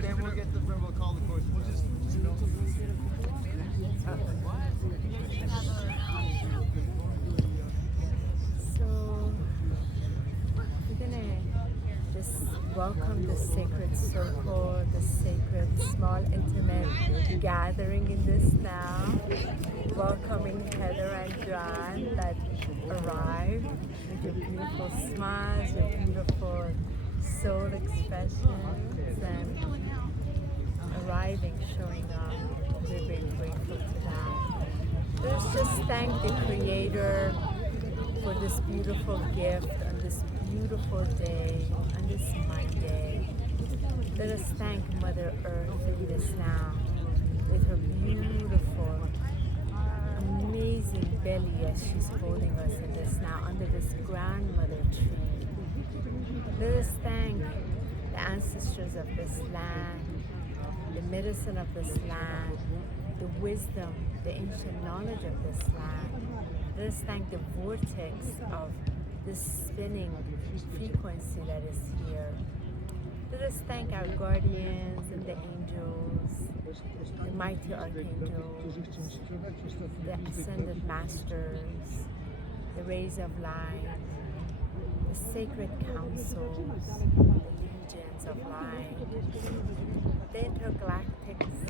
Then we'll get the then we'll call the course. We'll just So we're gonna just welcome the sacred circle, the sacred small intimate gathering in this now. Welcoming Heather and John that arrived with your beautiful smiles, your beautiful soul expressions, and arriving, showing up. We're very grateful to that. Let's just thank the Creator for this beautiful gift on this beautiful day, on this Monday. Let us thank Mother Earth in this now, with her beautiful, amazing belly as she's holding us in this now, under this grandmother tree. Let us thank the ancestors of this land, the medicine of this land, the wisdom, the ancient knowledge of this land. Let us thank the vortex of this spinning frequency that is here. Let us thank our guardians and the angels, the mighty archangels, the ascended masters, the rays of light, the sacred councils, the legions of light, the intergalactics,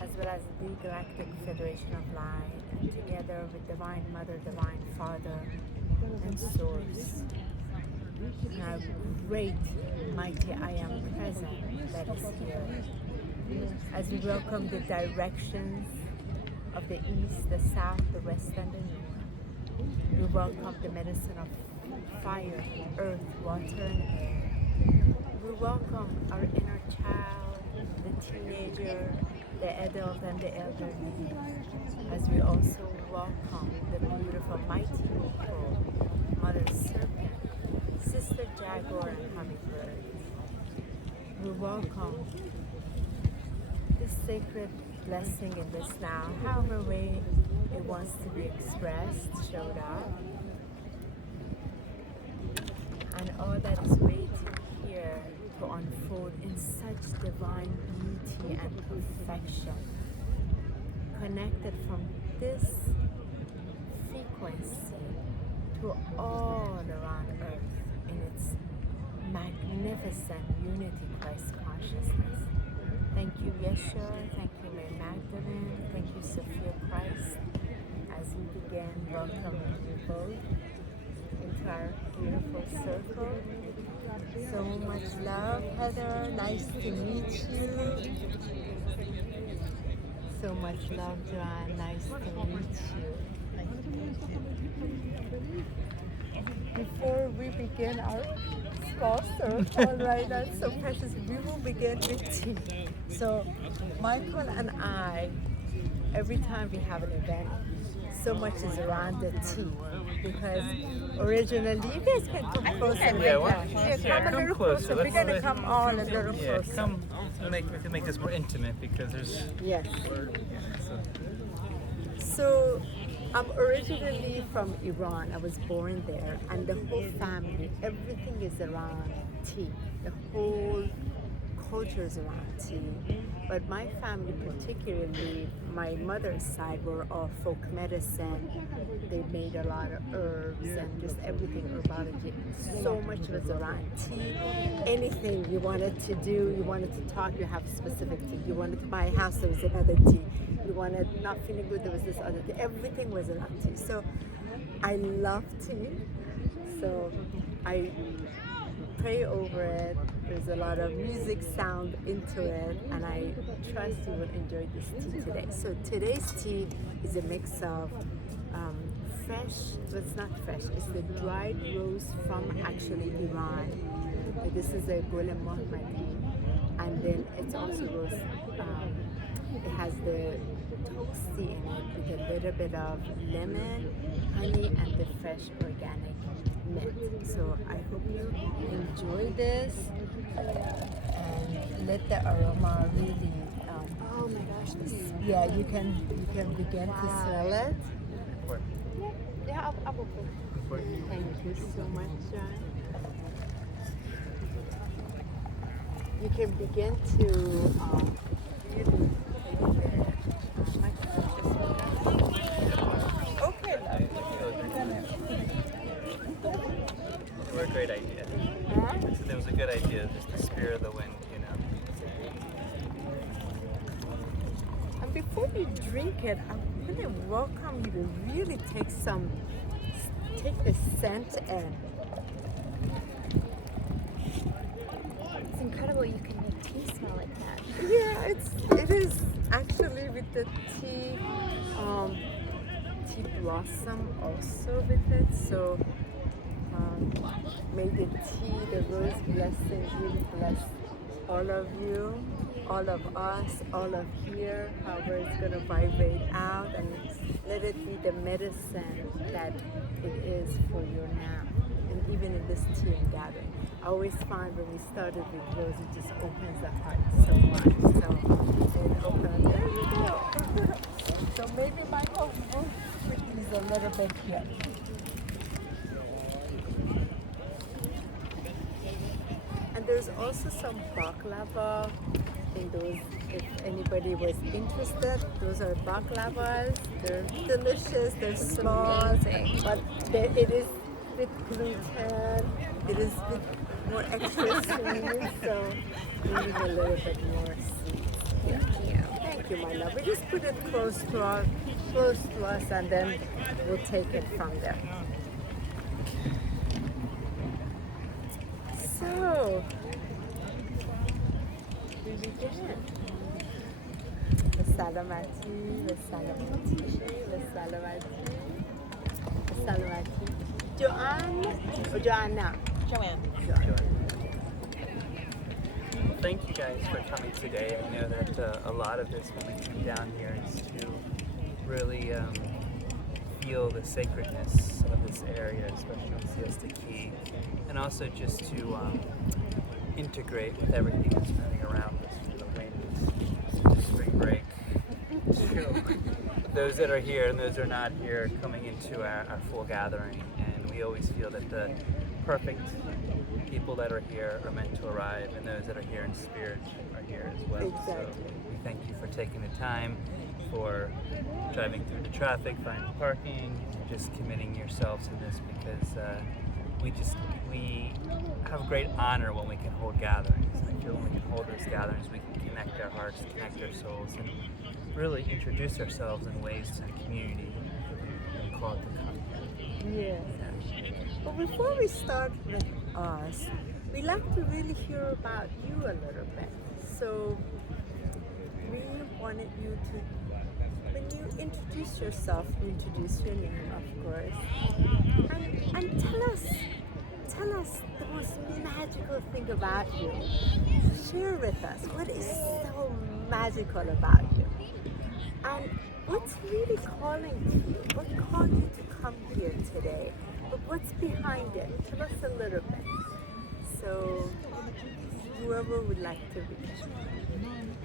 as well as the Galactic Federation of Light, and together with Divine Mother, Divine Father, and Source. And our great, mighty I Am present that is here. As we welcome the directions of the East, the South, the West, and the North, we welcome the medicine of fire, earth, water, and air. We welcome our inner child, the teenager, the adult, and the elderly, as we also welcome the beautiful mighty eagle, Mother Serpent, Sister Jaguar, and Hummingbird. We welcome this sacred blessing in this now, however way it wants to be expressed, showed up, and all that is waiting here to unfold in such divine beauty and perfection, connected from this frequency to all around Earth in its magnificent unity Christ consciousness. Thank you, Yeshua. Thank you, Mary Magdalene. Thank you, Sophia Christ, as we begin welcoming you both into our beautiful circle. So much love, Heather. Nice to meet you. So much love, John. Nice to meet you. Before we begin our small circle, right, that's so precious, we will begin with tea. So Michael and I, every time we have an event, so much is around the tea, because originally, you guys can come closer. Come a little closer. We're going to come all a little closer. Come. We can make this more intimate because there's. Yes. So I'm originally from Iran. I was born there, and the whole family, everything is around tea. The whole culture is around tea. But my family, particularly my mother's side, were all folk medicine. They made a lot of herbs and just everything herbology. So much was around tea. Anything you wanted to do, you wanted to talk, you have specific tea. You wanted to buy a house, there was another tea. You wanted not feeling good, there was this other tea. Everything was around tea. So I love tea. So I pray over it. There's a lot of music sound into it, and I trust you will enjoy this tea today. So today's tea is a mix of fresh, but it's not fresh, it's the dried rose from actually Iran. This is a Golem Mohammadi, and then it's also rose, it has the toxi in it with a little bit of lemon, honey, and the fresh organic mint. So I hope you enjoy this and let the aroma really. Oh my gosh! Yeah, you can begin to smell it. Yeah, I'll put. Thank you so much, John. you can begin to really okay, love. They were a great idea. Huh? So there was a good idea, just the spirit of the wind, you know. And before we drink it, I'm going to welcome you to really take the scent in. It's incredible you can make tea smell like that. Yeah, it is actually with the tea blossom also with it. So may the tea, the rose blessing really bless all of you, all of us, all of here, however it's going to vibrate out, and let it be the medicine that it is for you now. And even in this tea and gathering, I always find when we started with rose, it just opens the heart so much. So it opens. There you go. So maybe Michael will put these a little bit here. And there's also some baklava in those. If anybody was interested, those are baklavas. They're delicious. They're small, Amazing. but it is with gluten. It is with more extra sweet, so we need a little bit more sweet. Yeah. Thank you, my love. We just put it close to us, and then we'll take it from there. So we begin. Salamati. Joanne or Joanna? Joanne. Thank you guys for coming today. I know that a lot of this when we come down here is to really feel the sacredness of this area, especially on Siesta Key, and also just to integrate with everything that's moving around us, from the wind to spring break to those that are here and those that are not here coming into our full gathering. And we always feel that the perfect people that are here are meant to arrive, and those that are here in spirit are here as well. Exactly. So we thank you for taking the time, for driving through the traffic, finding parking, and just committing yourselves to this, because we have great honor when we can hold gatherings. I feel when we can hold those gatherings, we can connect our hearts, connect our souls, and really introduce ourselves in ways to the community and call it to come. Yes. But before we start with us, we'd like to really hear about you a little bit. So we wanted you to, when you introduce yourself, you introduce your name, of course, and tell us the most magical thing about you. Share with us what is so magical about you, and what's really calling to you. What called you to come here today? But what's behind it? Tell us a little bit. So, whoever would like to begin.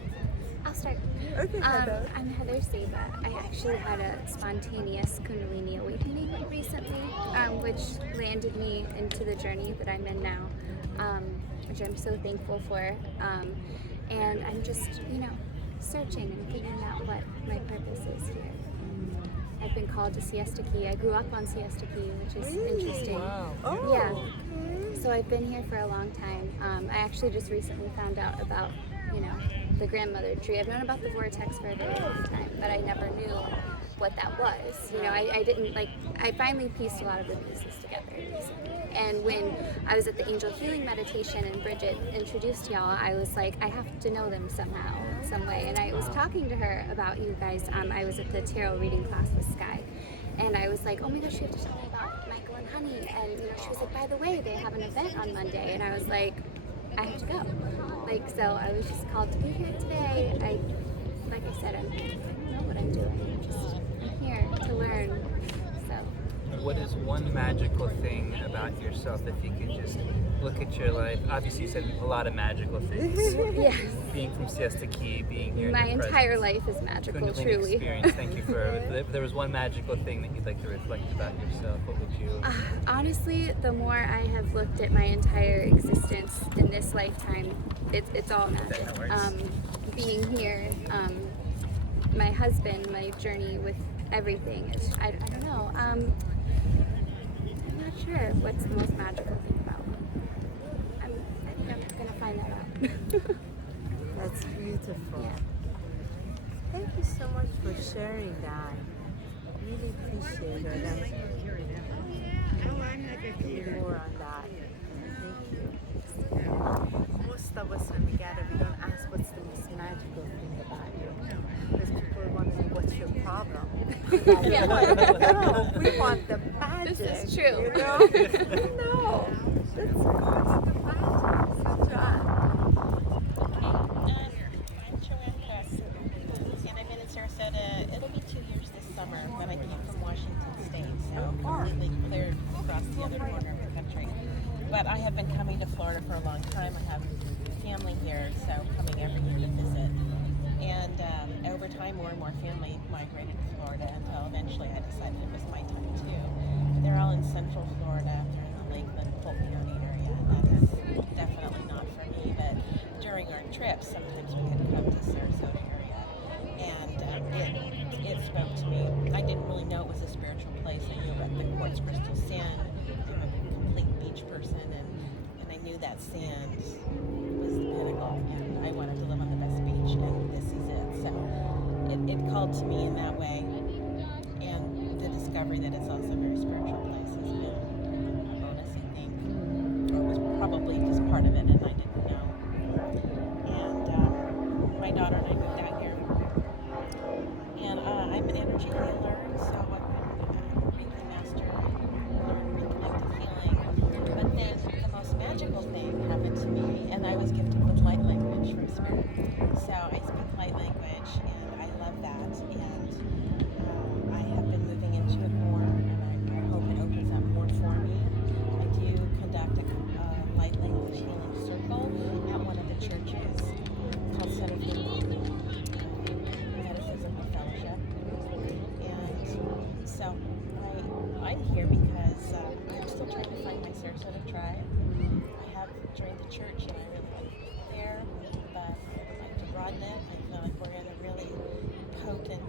I'll start. Okay, Heather. I'm Heather Saba. I actually had a spontaneous Kundalini awakening recently, which landed me into the journey that I'm in now, which I'm so thankful for. And I'm just, searching and figuring out what my purpose is here. I've been called to Siesta Key. I grew up on Siesta Key, which is interesting. Wow. Oh. Yeah. So I've been here for a long time. I actually just recently found out about, the grandmother tree. I've known about the vortex for a very long time, but I never knew what that was. I didn't I finally pieced a lot of the pieces together recently. And when I was at the angel healing meditation and Bridget introduced y'all, I was like, I have to know them somehow, some way. And I was talking to her about you guys. I was at the tarot reading class with Sky. And I was like, oh my gosh, you have to tell me about Michael and Honey. And she was like, by the way, they have an event on Monday. And I was like, I have to go. So I was just called to be here today. Like I said, I don't know what I'm doing. I'm here to learn. So what is one magical thing about yourself if you could just look at your life? Obviously, you said a lot of magical things. Yes. Being from Siesta Key, being here. My in your entire presence. life is magical, Kundalini truly. experience. Thank you for. If there was one magical thing that you'd like to reflect about yourself, what would you? Honestly, the more I have looked at my entire existence in this lifetime, it's all magic. Being here, my husband, my journey with everything. I don't know. I'm not sure what's the most magical thing about me. I think I'm gonna find that out. That's beautiful. Yeah. Thank you so much for sharing that. Really appreciate it. And more on that. Thank you. Most of us, when we gather, we don't ask what's the most magical thing about you. Because people want to know what's your problem. No, we want the magic. This is true. You know? No. That's what's the magic. So, John. I'm Joanne Kress, and I've been in Sarasota. It'll be 2 years this summer, but I came from Washington State, so completely cleared across the other corner of the country. But I have been coming to Florida for a long time. I have family here, so coming every year to visit. And over time, more and more family migrated to Florida until eventually I decided it was my time too. They're all in Central Florida. They're in the Lakeland, Polk County area. That is definitely not for me, but during our trips, sometimes we could come to Sarasota area, and it spoke to me. I didn't really know it was a spiritual place. I knew about the quartz crystal sand. I'm a complete beach person, and I knew that sand was the pinnacle, and I wanted to live on the best beach, and this is it. So it called to me in that way, and the discovery that it's also a very spiritual place has been a bonus, I think, or was probably just part of it, and I didn't know. And my daughter and I moved out here, and I'm an energy healer, so I've been a Reiki master, learned reconnective healing. But then the most magical thing happened to me, and I was gifted with light language from Spirit. So I speak light language, and I love that. And I have been moving into it more, and I hope it opens up more for me. I do conduct a light language healing circle at one of the churches called Center for Metaphysical Fellowship. And so I'm here because I'm still trying to find my Sarasota tribe. I have joined the church and I really like being there, but I'd like to broaden it. I feel like we're in a really potent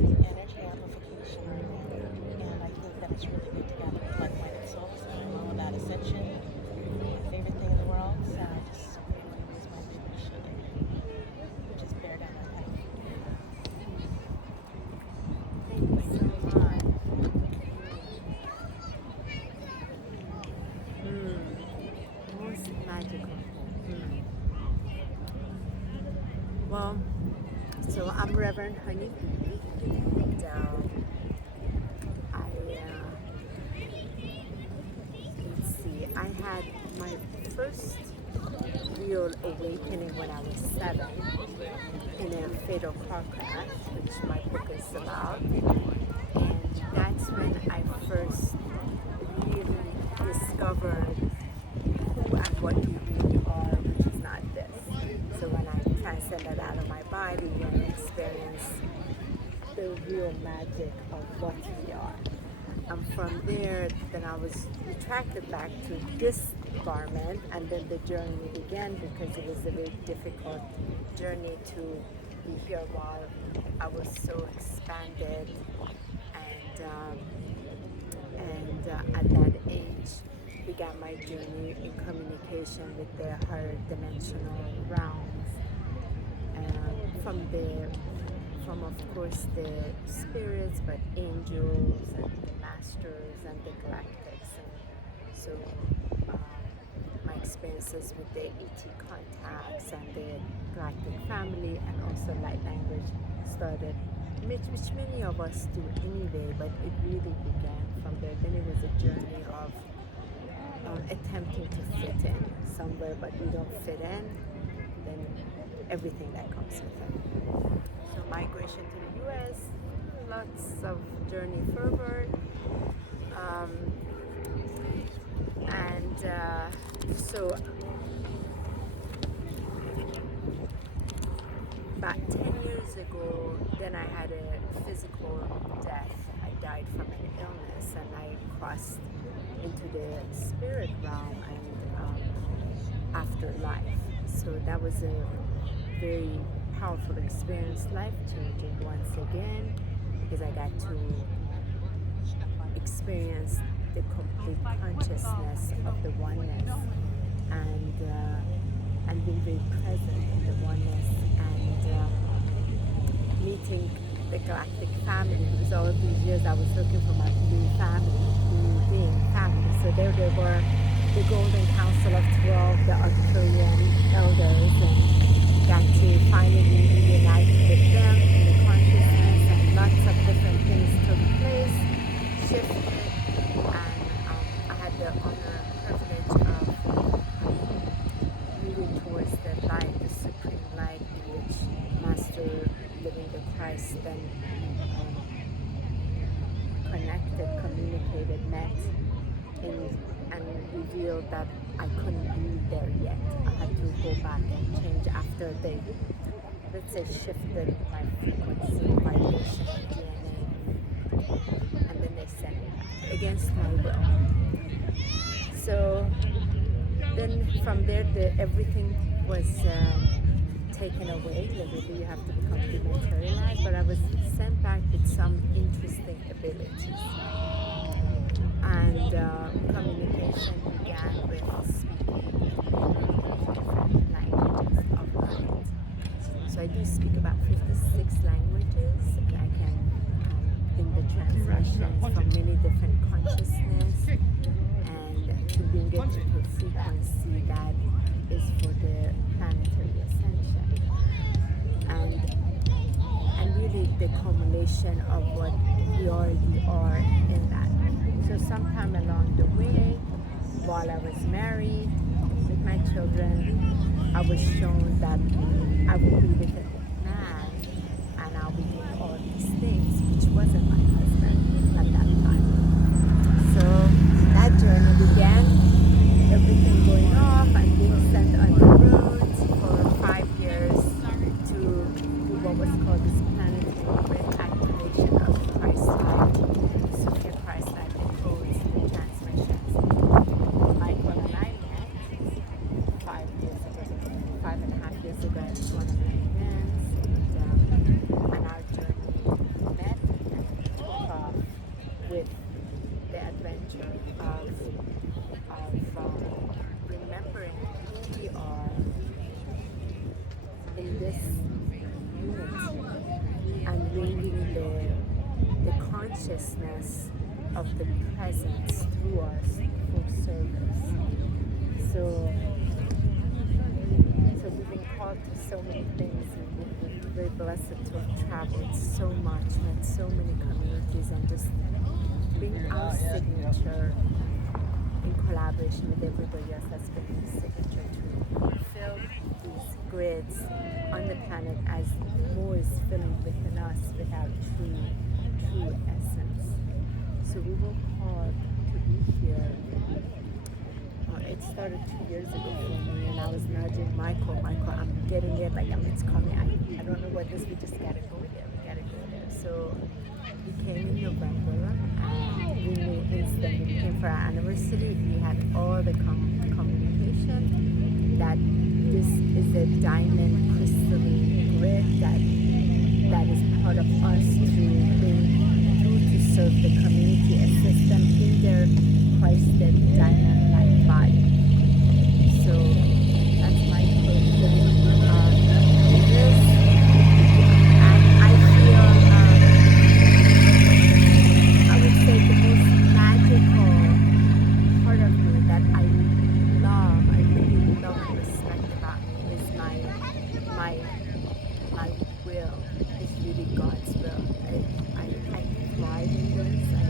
energy amplification right now, and I think that it's really good to gather with like-minded souls, and I'm all about ascension, my favorite thing in the world, so I just really want to use my vibration and just bear down my path. Thank you so much. Most magical. Well, so I'm Reverend Honey Bee, and let's see, I had my first real awakening when I was 7 in a fatal car crash, which my book is about, and that's when I first really discovered who and what we really are, which is not this. So when I transcended out of my body and experienced the real magic of what we are. And from there, then I was attracted back to this garment, and then the journey began because it was a very difficult journey to be here while I was so expanded, and at that age began my journey in communication with the higher dimensional realms, and from of course the spirits, but angels and the masters and the galactics. And so my experiences with the ET contacts and the galactic family, and also light language started, which many of us do anyway, but it really began from there. Then it was a journey of attempting to fit in somewhere, but we don't fit in, then everything that comes with it. So migration to the US, lots of journey forward. So about 10 years ago, then I had a physical death. I died from an illness, and I crossed into the spirit realm and afterlife. So that was a very powerful experience, life-changing once again, because I got to experience the complete consciousness of the oneness, and being very present in the oneness, and meeting the Galactic family, because all these years I was looking for my new family, new being family. So there they were, the Golden Council of 12, the Archangel elders, and got to finally reunite with them in the consciousness, and lots of different things took place, shifted, and I had the honor and privilege of moving towards the light, the supreme light, in which Master Living the Christ then connected, communicated, met, and revealed that I couldn't be there yet. I had to go back and change after they, let's say, shifted my frequency, vibration, DNA, and then they sent me back against my will. So then from there, everything was taken away. Literally, you have to become dematerialized. But I was sent back with some interesting abilities. And communication began with speaking different languages of light. So I do speak about 56 languages, and I can think the transmissions from many different consciousness, and to bring it to a frequency that is for the planetary ascension. And really the culmination of what we already are in that. So sometime along the way, while I was married with my children, I was shown that I would be with a man and I'll be doing all these things, which wasn't my husband at that time. So that journey began, everything going off and being sent on the road for 5 years to do what was called this planetary activation of Christ light, Sophia Christ light, the codes, the transmissions. Like when I met 5 years ago, 5.5 years ago at one of my events, and our journey met and took off with the adventure of remembering who we are in this unity and bringing the consciousness of the presence through us for service. So we've been called to so many things, and we've been very blessed to have traveled so much, met so many communities, and just bring our signature in collaboration with everybody else that's bringing the signature to fill these grids on the planet as more is filling within us with our true essence. So we were called to be here. It started 2 years ago for me, and I was nudging Michael, I'm getting it, like it's coming. I don't know what this, we just gotta go there. So we came in November, and we knew instantly. We came for our anniversary. We had all the communication that this is a diamond crystalline grid that is part of us to bring through to serve the community, assist them in their Christed diamond light body. So that's my approach to this. And I feel I would say the most magical part of me that I really love and respect about me is my will, is really God's will. I thrive in this, I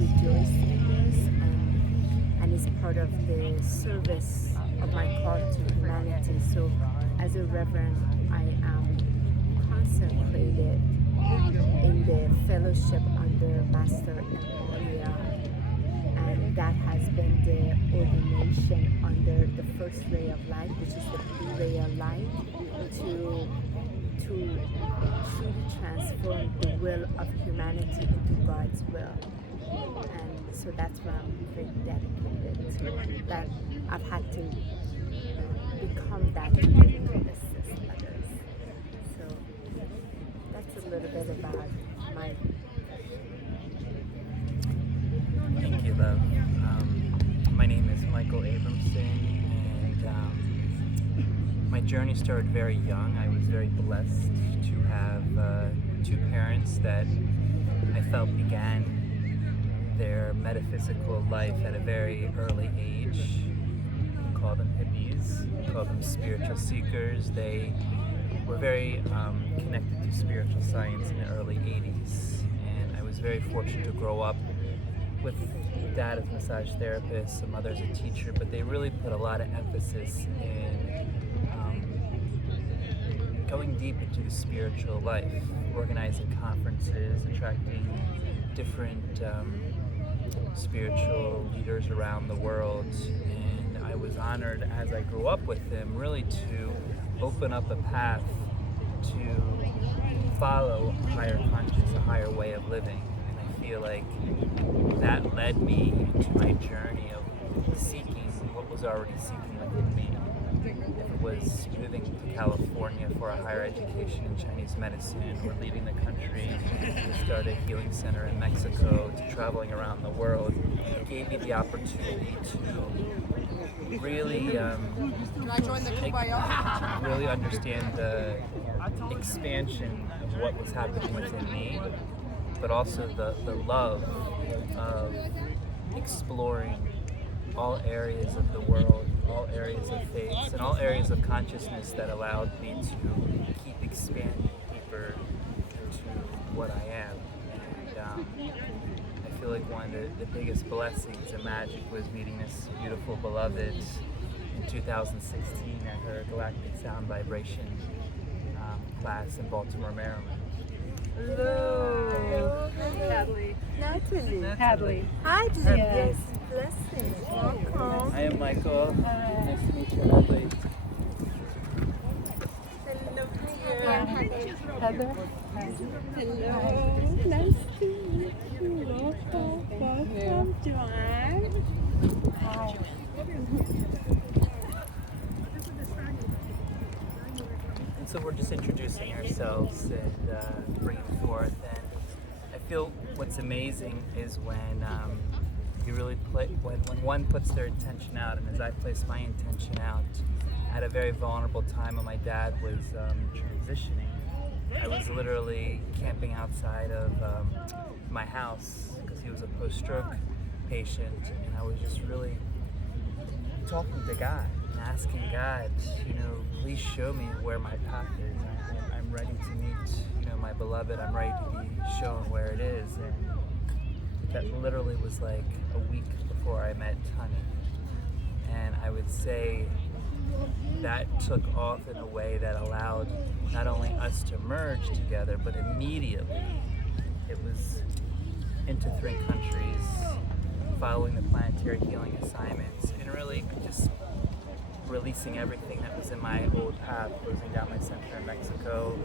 rejoice in this, and it's part of the service of my call to humanity. So as a reverend, I am consecrated in the fellowship under Master Emoria, and that has been the ordination under the first ray of light, which is the blue ray of light, to truly transform the will of humanity into God's will. And so that's what I'm very dedicated to, that I've had to become that to assist others. So that's a little bit about my. Thank you, love. My name is Michael Abramson, and my journey started very young. I was very blessed to have two parents that I felt began their metaphysical life at a very early age. We call them hippies, we call them spiritual seekers. They were very connected to spiritual science in the early 80s, and I was very fortunate to grow up with dad as a massage therapist, some mother as a teacher, but they really put a lot of emphasis in going deep into the spiritual life, organizing conferences, attracting different spiritual leaders around the world. And I was honored as I grew up with them really to open up a path to follow a higher conscience, a higher way of living. And I feel like that led me into my journey of seeking what was already seeking within me. If it was moving to California for a higher education in Chinese medicine, or leaving the country to start a healing center in Mexico, to traveling around the world, it gave me the opportunity to really, really understand the expansion of what was happening within me, but also the love of exploring all areas of the world, all areas of faiths, and all areas of consciousness that allowed me to keep expanding deeper into what I am. And I feel like one of the biggest blessings and magic was meeting this beautiful beloved in 2016 at her Galactic Sound Vibration class in Baltimore, Maryland. Hello. Hadley. Natalie. Hadley. Hi, dear. Yes. Blessings. Welcome. I am Michael. Nice to meet you, Hadley. Hello, Yeah, dear. Heather. Hello. Nice to meet you. Welcome. Welcome, Joanne. Hi. And so we're just introducing ourselves and bringing forth. And I feel what's amazing is when you really when one puts their intention out, and as I placed my intention out at a very vulnerable time when my dad was transitioning. I was literally camping outside of my house because he was a post-stroke patient, and I was just really talking to God and asking God, please show me where my path is. I'm ready to meet, my beloved. I'm ready to be shown where it is. And that literally was like a week before I met Honey. And I would say that took off in a way that allowed not only us to merge together, but immediately it was into 3 countries, following the planetary healing assignments, and really just releasing everything that was in my old path, closing down my center in Mexico,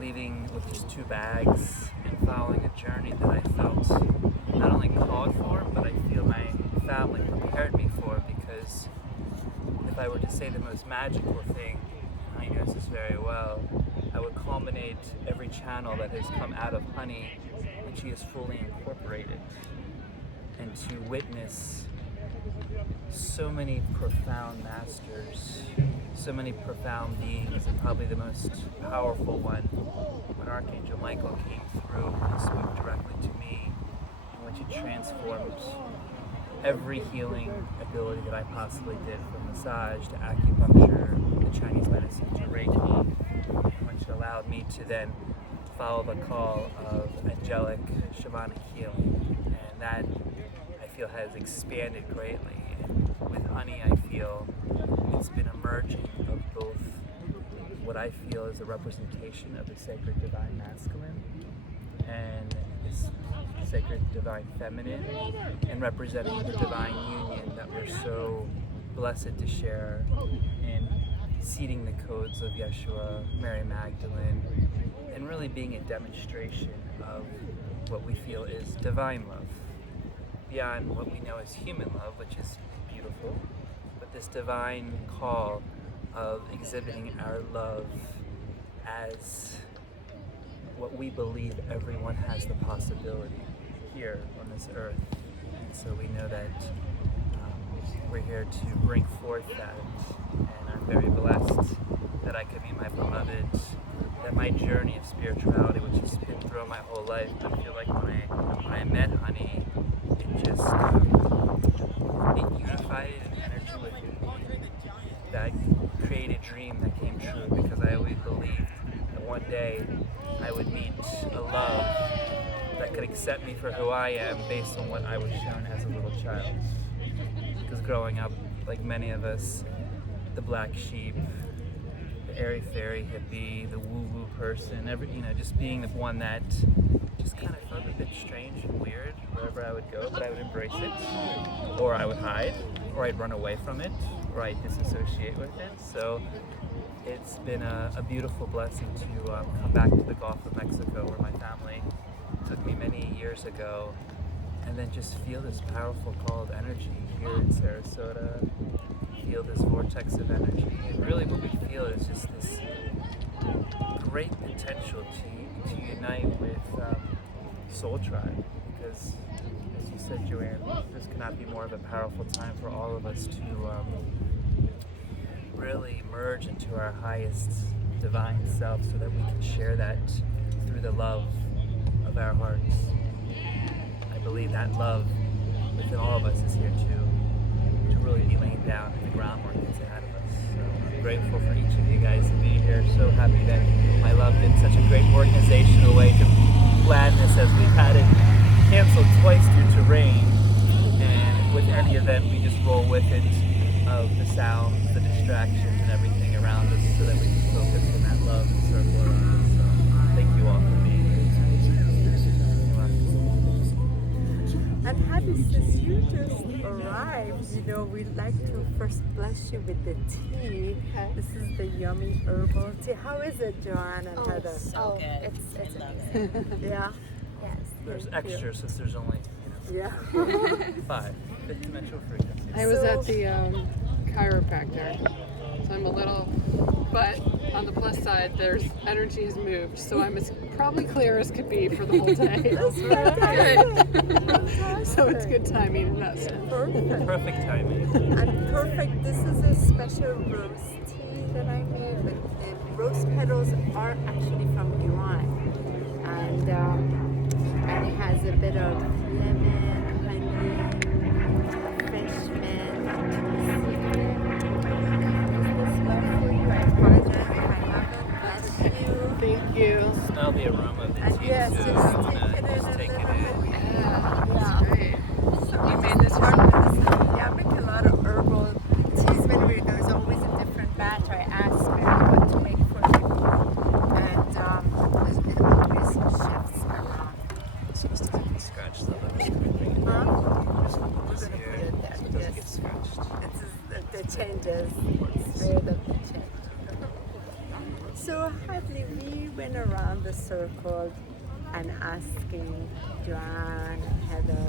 leaving with just 2 bags, and following a journey that I felt not only called for, but I feel my family prepared me for, because if I were to say the most magical thing, Honey knows this very well, I would culminate every channel that has come out of Honey when she is fully incorporated, and to witness so many profound masters, so many profound beings, and probably the most powerful one when Archangel Michael came through and spoke directly to me, in which it transformed every healing ability that I possibly did, from massage to acupuncture, the Chinese medicine to Reiki, which allowed me to then follow the call of angelic shamanic healing. And that, I feel, has expanded greatly. And with Honey, I feel it's been a merging of both what I feel is a representation of the sacred divine masculine and this sacred divine feminine, and representing the divine union that we're so blessed to share in seeding the codes of Yeshua, Mary Magdalene, and really being a demonstration of what we feel is divine love, beyond what we know as human love, which is beautiful, but this divine call of exhibiting our love as what we believe everyone has the possibility here on this earth. And so we know that we're here to bring forth that, and I'm very blessed that I could meet my beloved, that my journey of spirituality, which has been throughout my whole life, I feel like when I met Honey, it just it unified an energy with me that created a dream that came true, because I always believed that one day I would meet a love that could accept me for who I am based on what I was shown as a little child. Because growing up, like many of us, the black sheep, the airy-fairy hippie, the woo-woo person, just being the one that just kind of felt a bit strange and weird wherever I would go, but I would embrace it, or I would hide, or I'd run away from it, or I'd disassociate with it. So it's been a beautiful blessing to come back to the Gulf of Mexico, where my family took me many years ago, and then just feel this powerful call of energy here in Sarasota, feel this vortex of energy. And really what we feel is just this great potential to unite with Soul Tribe, because as you said, Joanne, this cannot be more of a powerful time for all of us to really merge into our highest divine self, so that we can share that through the love of our hearts. I believe that love within all of us is here to really be laying down the groundwork that's ahead of us. So I'm grateful for each of you guys to be here. So happy that my love did such a great organizational way to plan this, as we've had it canceled twice due to rain. And with any event, we just roll with it, of the sounds, the distractions, and everything around us, so that we can focus on that love and circle around us. So thank you all for being here. And Hattie, since you just arrived, we'd like to first bless you with the tea. This is the yummy herbal tea. How is it, Joanne and Heather? So good. It's I love amazing. it. Yeah. Yes. There's Thank you. extras, since there's only Yeah. 5 dimensional frequencies. I was at the chiropractor, so I'm a little, but on the plus side, there's energy has moved, so I'm as probably clear as could be for the whole day. Good. So it's good timing in that sense. Perfect timing. And perfect. This is a special rose tea that I made. But the rose petals are actually from Iran, and it has a bit of lemon, honey, fresh mint, Is this love for you? I apologize if I haven't blessed you. Thank you. Smell the aroma of the And tea, yes, so just you want to take it just in take a it little in. bit. Yeah, Yeah. that's great. So you made this one medicine. Yeah, I make a lot of herbal teas. When there's always a different batch, I ask Mary what to make for me, and it always shifts around. So this doesn't get scratched, though. That's quickly. Huh? Just put this We're gonna here, put it there, so it doesn't yes. get scratched. It's just the changes. It's weird that they change. So Hadley, we went around the circle and asking Joanne and Heather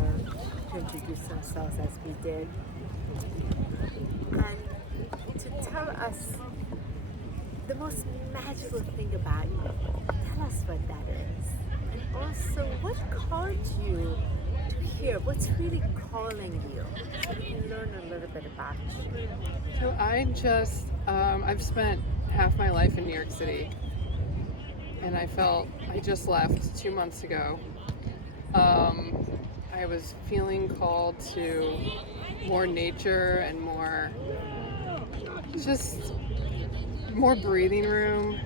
to introduce themselves as we did, and to tell us the most magical thing about you. Tell us what that is, and also what called you to here. What's really calling you? So we can learn a little bit about you. So I just, I've spent half my life in New York City, and I just left 2 months ago. I was feeling called to more nature and more breathing room.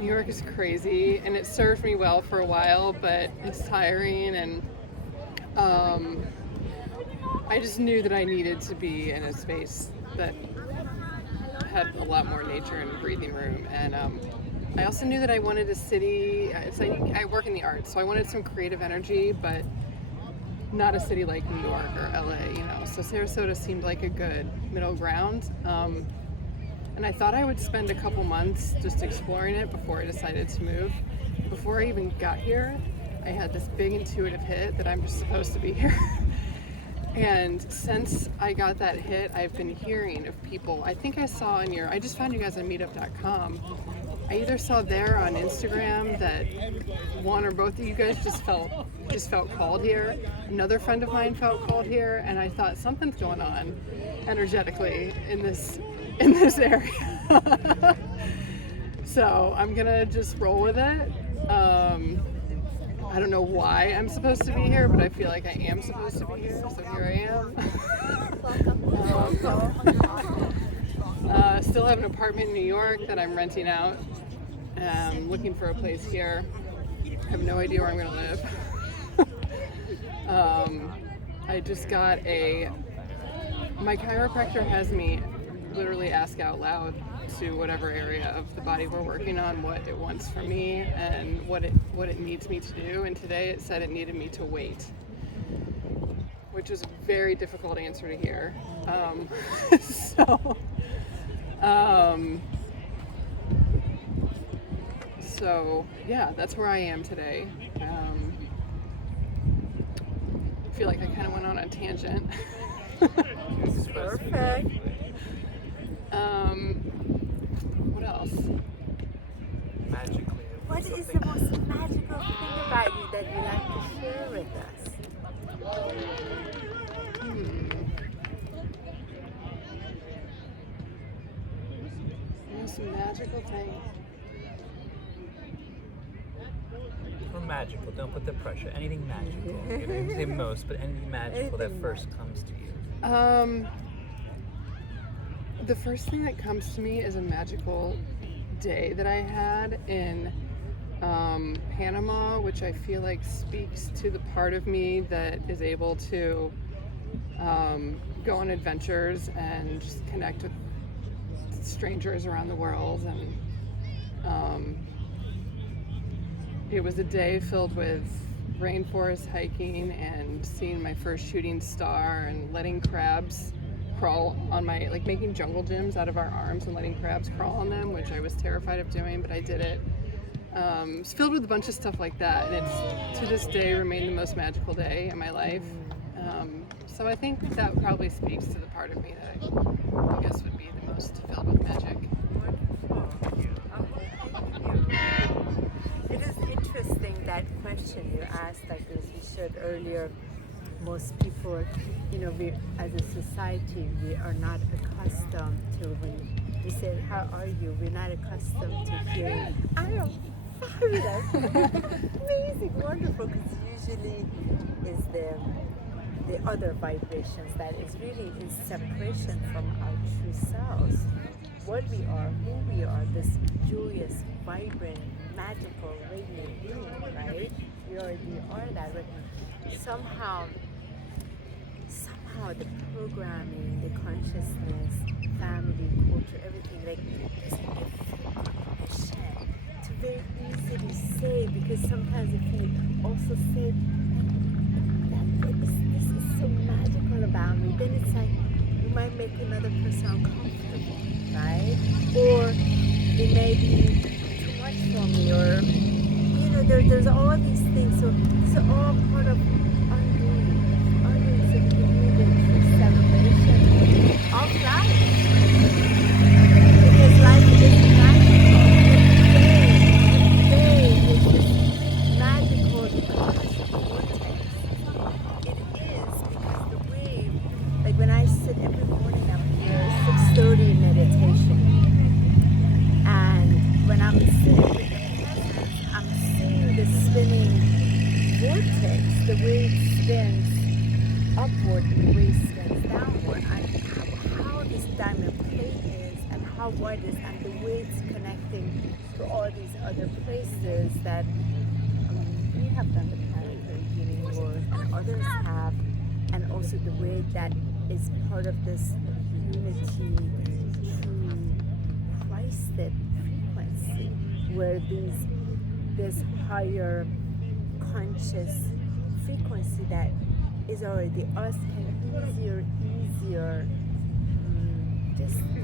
New York is crazy, and it served me well for a while, but it's tiring, and I just knew that I needed to be in a space that had a lot more nature and breathing room. And I also knew that I wanted a city. I work in the arts, so I wanted some creative energy, but not a city like New York or LA, you know. So Sarasota seemed like a good middle ground. And I thought I would spend a couple months just exploring it before I decided to move. Before I even got here, I had this big intuitive hit that I'm just supposed to be here. And since I got that hit, I've been hearing of people. I think I saw on I just found you guys on meetup.com. I either saw there on Instagram that one or both of you guys just felt called here. Another friend of mine felt called here, and I thought something's going on energetically in this area. So I'm gonna just roll with it. I don't know why I'm supposed to be here, but I feel like I am supposed to be here, so here I am. Still have an apartment in New York that I'm renting out. Looking for a place here. I have no idea where I'm gonna live. I just got my chiropractor has me literally ask out loud to whatever area of the body we're working on what it wants from me and what it needs me to do. And today it said it needed me to wait, which was a very difficult answer to hear. So yeah, that's where I am today. I feel like I kind of went on a tangent. Perfect. What else? Magically. What is the most magical thing about you that you like to share with us? The most magical thing. Or magical, don't put the pressure. Anything magical. You don't say most, but anything magical that first comes to you. The first thing that comes to me is a magical day that I had in Panama, which I feel like speaks to the part of me that is able to go on adventures and just connect with strangers around the world. And it was a day filled with rainforest hiking and seeing my first shooting star and letting crabs crawl on making jungle gyms out of our arms and letting crabs crawl on them, which I was terrified of doing, but I did it. It's filled with a bunch of stuff like that, and it's to this day remained the most magical day in my life. So I think that probably speaks to the part of me that I guess would be the most filled with magic. It is interesting that question you asked, like as you shared earlier. Most people, we as a society, we are not accustomed to when we say, "How are you?" We're not accustomed to hearing, "I am fabulous," amazing, wonderful, because usually is the other vibrations that is really in separation from our true selves. What we are, who we are, this joyous, vibrant, magical, radiant being, right? We already are that, but somehow the programming, the consciousness, family, culture, everything, there's like a connection. It's very easy to say, because sometimes if you also say that this is so magical about me, then it's like you might make another person uncomfortable, right? Or it may be too much for me, or there's all these things. So it's all part of undoing celebration of life, because life is magical. Every day is magical because of vortex. It is because the wave, like when I sit every morning up here, 6:30 meditation, and when I'm sitting with the presence, I'm seeing the spinning vortex, the way it spins upward and the way it spins downward, and how this diamond plate is and how wide it is, and the way it's connecting to all these other places that we have done the planetary healing work and others have, and also the way that is part of this unity, true twisted frequency where this higher conscious frequency that is already us can easier just be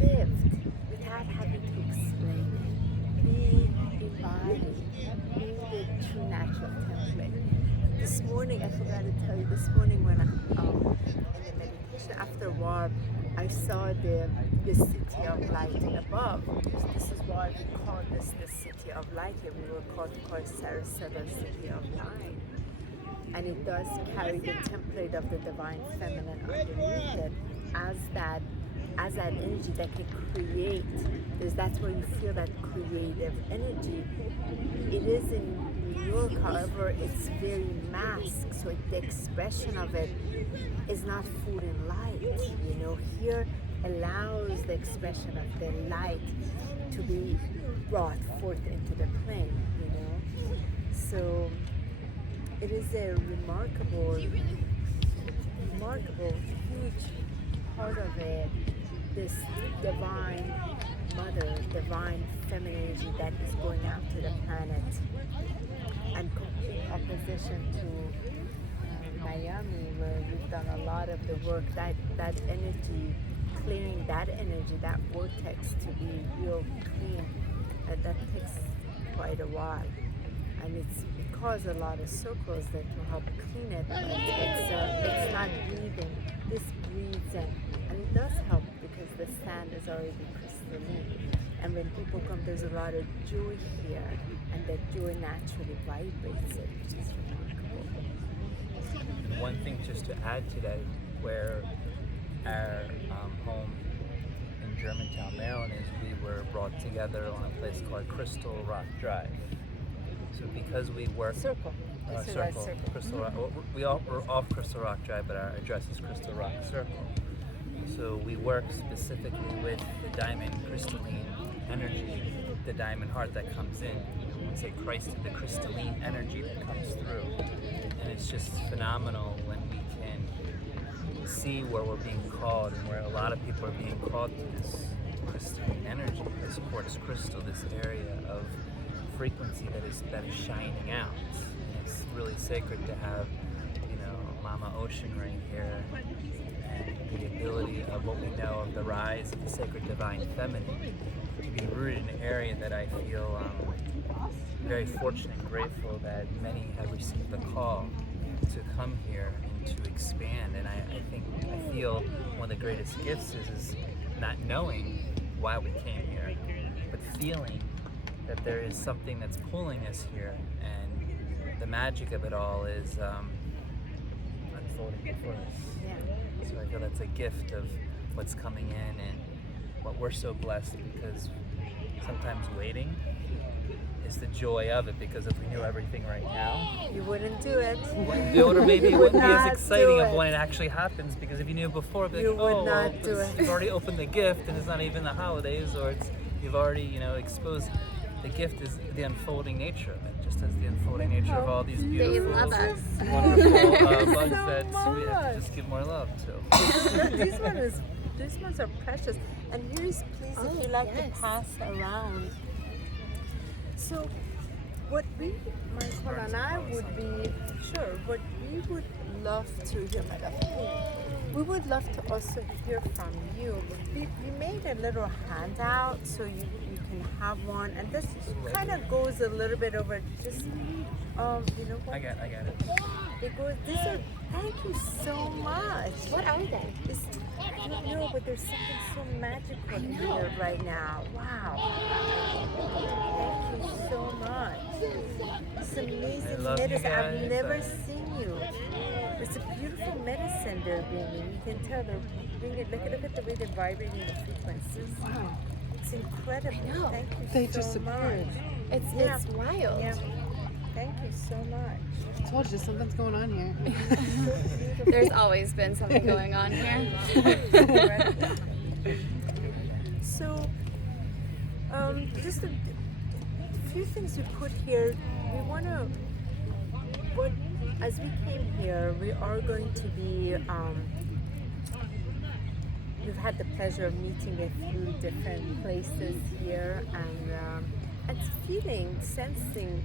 lived without having to explain it. Be embodied, be the true natural template. This morning, I forgot to tell you, this morning when in the meditation after warp, I saw the city of light above. This is why we call this the city of light here. We were called Sarasota, city of light. And it does carry the template of the divine feminine underneath it as that energy that can create. That's where you feel that creative energy. It is in New York, however, it's very masked, so the expression of it is not food and light. You know, here allows the expression of the light to be brought forth into the plane. You know, so it is a remarkable, huge part of it. This divine mother, divine feminine energy that is going out to the planet, and complete opposition to Miami, where we've done a lot of the work. That energy, clearing that energy, that vortex to be real clean, that takes quite a while, and it caused a lot of circles that will help clean it. But it's not breathing. This breathes in, and it does help because the sand is already crystalline. And when people come, there's a lot of joy here, and that joy naturally vibrates it, which is remarkable. One thing just to add to that, where our home in Germantown, Maryland is, we were brought together on a place called Crystal Rock Drive. So because we work... Circle. Crystal Rock. We're off Crystal Rock Drive, but our address is Crystal Rock Circle. So we work specifically with the diamond crystalline energy, the diamond heart that comes in. We say Christ, the crystalline energy that comes through. And it's just phenomenal when we can see where we're being called, and where a lot of people are being called to this crystalline energy, this quartz crystal, this area of frequency that is shining out. And it's really sacred to have, Mama Ocean right here, and the ability of what we know of the rise of the sacred divine feminine to be rooted in an area that I feel very fortunate and grateful that many have received the call to come here and to expand. And I feel one of the greatest gifts is not knowing why we came here, but feeling that there is something that's pulling us here, and the magic of it all is unfolding before us. Yeah. So I feel that's a gift of what's coming in, and what we're so blessed, because sometimes waiting is the joy of it, because if we knew everything right now, You wouldn't do it. or maybe it would wouldn't be as not exciting do of it. when it actually happens, because if you knew before, it'd be You like, would oh, not well, do it. you've already opened the gift, and it's not even the holidays, or you've already, exposed. The gift is the unfolding nature of it, just as the unfolding nature of all these beautiful, love us. wonderful bugs So that we have much. to just give more love to. These ones are precious. And here is, please, if you like to pass around. So, what Michael and I would be, what we would love to hear, madam, we would love to also hear from you. We made a little handout so you can have one, and this kind of goes a little bit over just, what? I got it. It goes, thank you so much. What are they? I don't know, but there's something so magical in here right now. Wow. Thank you so much. It's amazing love you medicine. I've guys. never seen you. It's a beautiful medicine they're bringing. You can tell they're bringing it. Look at the way they're vibrating the frequencies. Wow. It's incredible. I know. Thank you They so just much. appeared. It's wild. Yeah. Thank you so much. I told you something's going on here. There's always been something going on here. So, just a few things we put here. We want to, as we came here, we are going to be we've had the pleasure of meeting a few different places here, and feeling, sensing,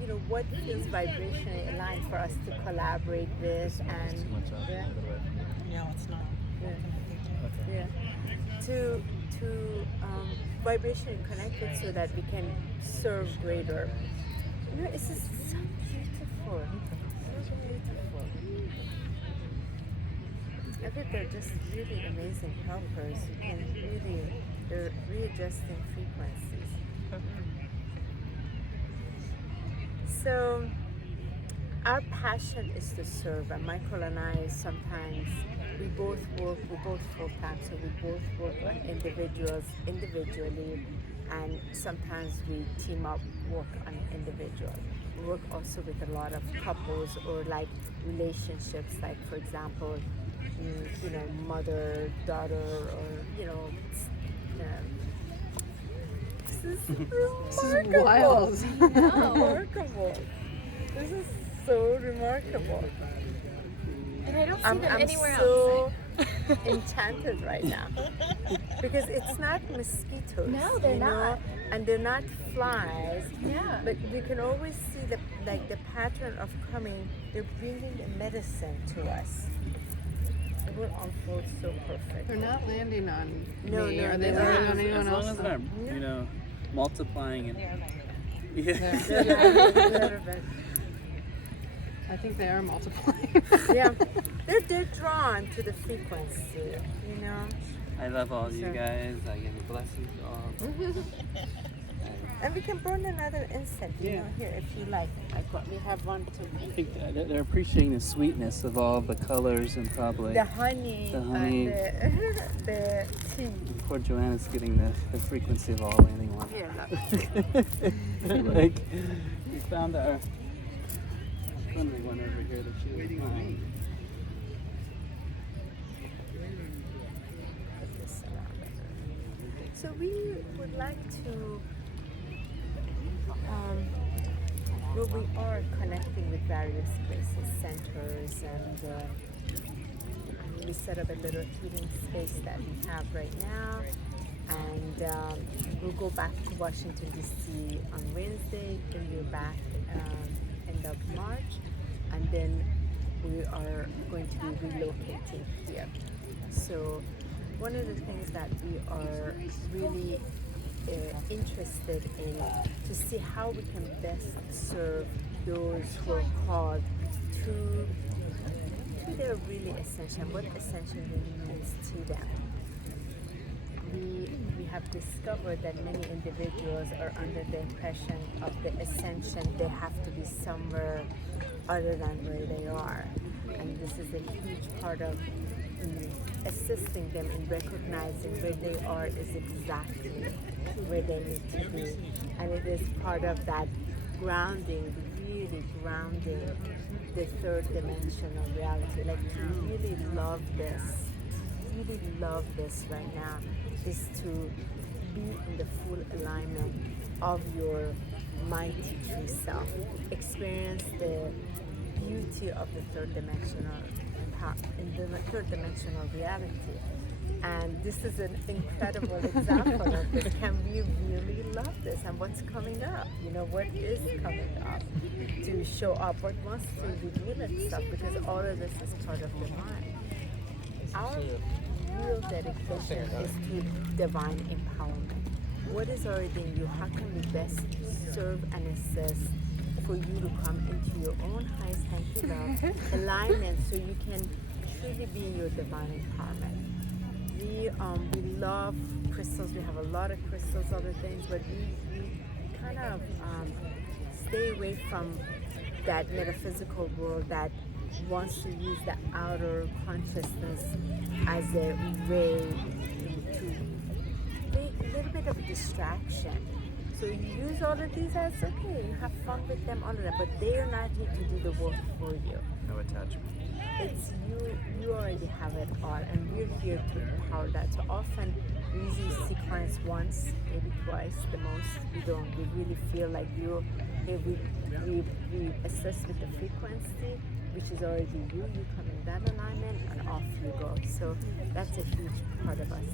you know, what feels vibrationally aligned for us to collaborate with, and yeah, No, it's not. yeah, to vibrationally connect it so that we can serve greater. You know, it's just so beautiful, so beautiful. I think they're just really amazing helpers who can they're readjusting frequencies. So our passion is to serve, and Michael and I sometimes we both full-time, so we both work on individuals individually, and sometimes we team up, work on individuals. We work also with a lot of couples or like relationships, like for example, you know, mother, daughter, or you know, this is remarkable. This is wild. Remarkable. This is so remarkable. And I don't see I'm anywhere so enchanted right now because it's not mosquitoes. No, they're you know, not. and they're not flies. Yeah. But we can always see the pattern of coming. They're bringing the medicine to us. It will unfold so perfect. They're not landing on No, me. no, Are they they're landing not. on anyone As long else? as they're, you know, multiplying and yeah. I think they are multiplying. Yeah, they're drawn to the frequency, you know. I love all you So- guys. I give a blessing to all. And we can burn another incense, you Yeah. know, here if you like. We have one too. I think they're appreciating the sweetness of all the colors and probably The honey, The honey. and the tea. poor Joanna's getting the frequency of all landing on her. Here, look. Like we found our friendly one over here that she was behind. Put this around it. So we would like to, well, we are connecting with various places, centers, and we set up a little healing space that we have right now. And we'll go back to Washington, D.C. on Wednesday, then we're back end of March, and then we are going to be relocating here. So one of the things that we are really interested in to see how we can best serve those who are called to their really ascension, what ascension really means to them. We have discovered that many individuals are under the impression of the ascension they have to be somewhere other than where they are. And this is a huge part of assisting them in recognizing where they are is exactly where they need to be. And it is part of that grounding, really grounding the third dimensional reality. Like to really love this right now is to be in the full alignment of your mighty true self. Experience the beauty of the third dimensional reality. And this is an incredible example of this. Can we really love this? And what's coming up? You know, what is coming up to show up? What wants to reveal itself? Because all of this is part of the mind. Our real dedication is to divine empowerment. What is already in you? How can we best serve and assist for you to come into your own highest alignment so you can truly be in your divine empowerment? We love crystals. We have a lot of crystals, other things, but we kind of stay away from that metaphysical world that wants to use the outer consciousness as a way to make a little bit of a distraction. So you use all of these as okay, you have fun with them, all of that, but they are not here to do the work for you. No attachment. It's you already have it all, and we're here to empower that. So often we usually see clients once, maybe twice the most. We really feel like we assist with the frequency, which is already you come in that alignment and off you go. So that's a huge part of us.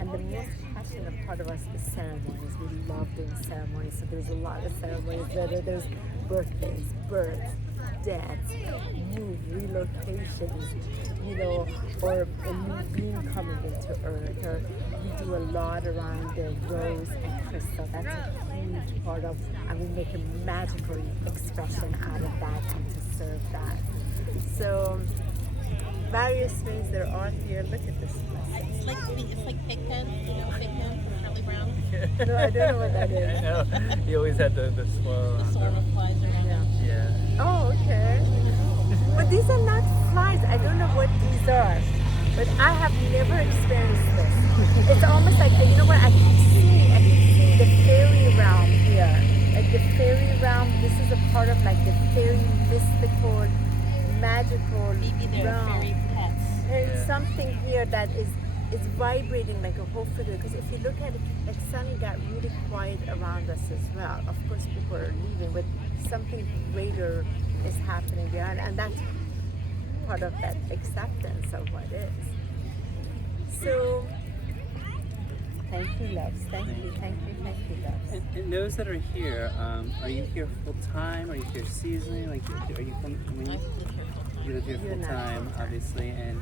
And the most passionate part of us is ceremonies. We love doing ceremonies. So there's a lot of ceremonies, whether there's birthdays, births, deaths, move, relocations, you know, or a new being coming into Earth, or we do a lot around the rose and crystal. That's a huge part of, and we make a magical expression out of that and to serve that. So various things there are here. Look at this place. It's like Pigpen, you know, Pigpen from Charlie Brown. No, I don't know what that is. I know. He always had the swirl. The swarm of flies around him. Yeah. Oh, okay. But these are not flies. I don't know what these are. But I have never experienced this. It's almost like, you know what, I can see the fairy realm here. Like the fairy realm, this is a part of like the fairy mystical, magical Maybe they're realm. fairy pets. There's something here that is vibrating like a whole figure. Because if you look at it, like Sunny got really quiet around us as well. Of course, people are leaving, but something greater is happening behind, and that's part of that acceptance of what is. So, thank you, loves. Thank you, loves. And those that are here, are you here full time? Are you here seasonally? Like, are you coming? I live here full You live here You're full not time, full-time. obviously, and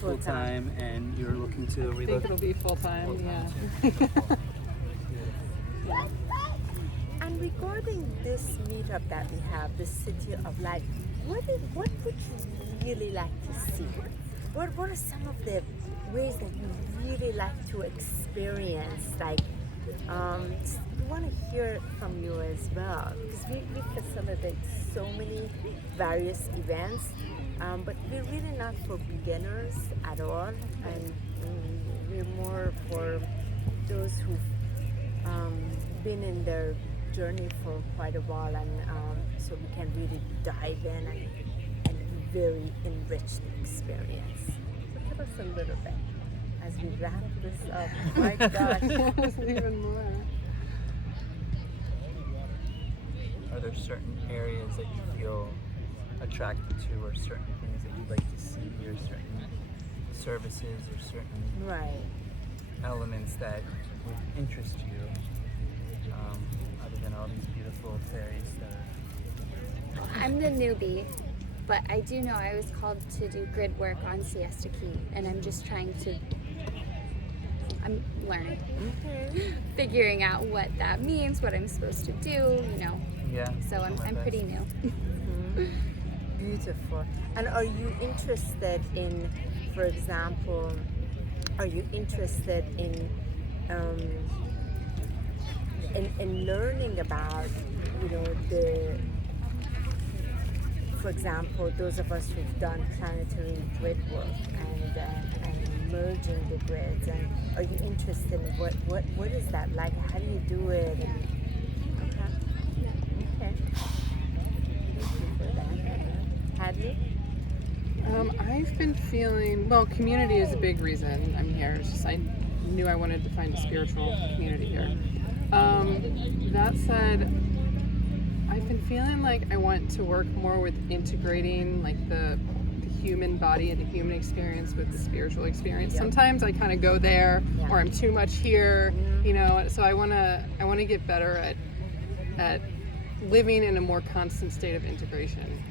full time, and you're looking to I think relocate. it'll be full time. Yeah. And regarding this meetup that we have, the City of Light, what would you really like to see? What are some of the ways that you really like to experience? Like, we want to hear from you as well, because we facilitate so many various events, but we're really not for beginners at all, and we're more for those who've been in their journey for quite a while, and so we can really dive in and very enriched experience. So give us a little bit as we wrap this up. My gosh. Even more. Are there certain areas that you feel attracted to, or certain things that you'd like to see, or certain services, or certain Right. elements that would interest you, other than all these beautiful fairies that are... I'm the newbie, but I do know I was called to do grid work on Siesta Key, and I'm just I'm learning, figuring out what that means, what I'm supposed to do, you know. Yeah. So I'm pretty new. Beautiful. And are you interested in, for example, are you interested in learning about, you know, for example, those of us who've done planetary grid work and merging the grids, and are you interested in what is that like? How do you do it? And, okay. Thank you for that. Hadley? I've been feeling, well, community is a big reason I'm here. It's just I knew I wanted to find a spiritual community here. That said, I've been feeling like I want to work more with integrating like the human body and the human experience with the spiritual experience. Yep. Sometimes I kind of go there, Yeah. or I'm too much here, you know. So I want to get better at living in a more constant state of integration.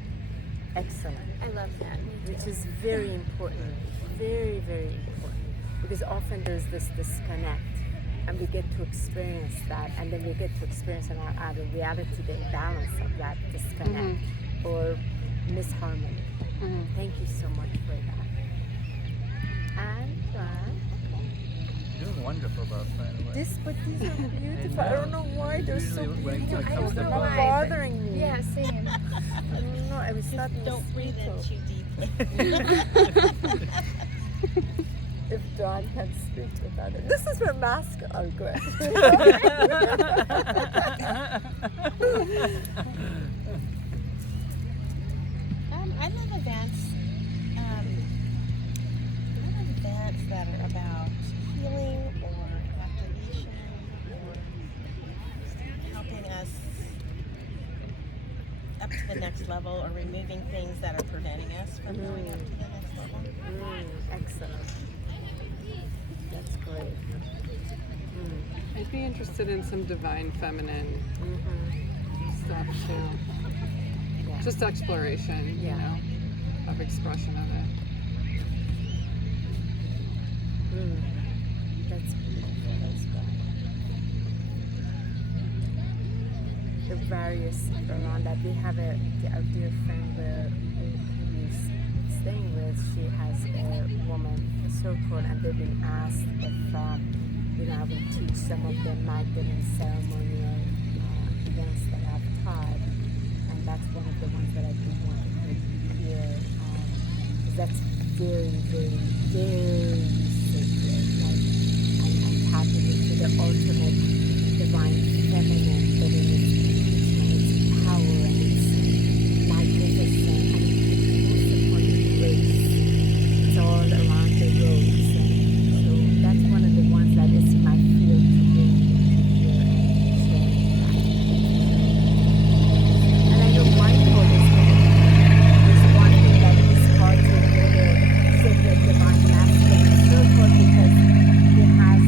Excellent. I love that. Which is very important, very, very important, because often there's this disconnect, and we get to experience that, and then we get to experience in our outer reality the imbalance of that disconnect or misharmony. Thank you so much for that. And Doing wonderful, love, by the way. these are beautiful. I don't know why they're so Usually when it beautiful. comes They're to not love. bothering me. Yeah, same. I don't know. I was not Don't breathe in mosquito. too deeply. If John can speak without it. This is where masks are good. I love events. I love events that are about healing or activation or helping us to the next level or removing things that are preventing us from going up to the next level. Excellent. That's great. I'd be interested in some divine feminine stuff too. Yeah. Just exploration, you know, of expression of it. That's beautiful as well. The various around that. We have a dear friend who's staying with. She has a woman circle, and they've been asked if I will teach some of the Magdalene ceremonial events that I've taught, and that's one of the ones that I do want to hear. Because that's very, very, very sacred. Like I'm tapping into the ultimate divine feminine, but in its power and its magnificence and most importantly grace. It's all around the rose, and so that's one of the ones that is my field to bring here and share that. And I know Michael is one thing that is called to the sacred divine masculine circle, because he has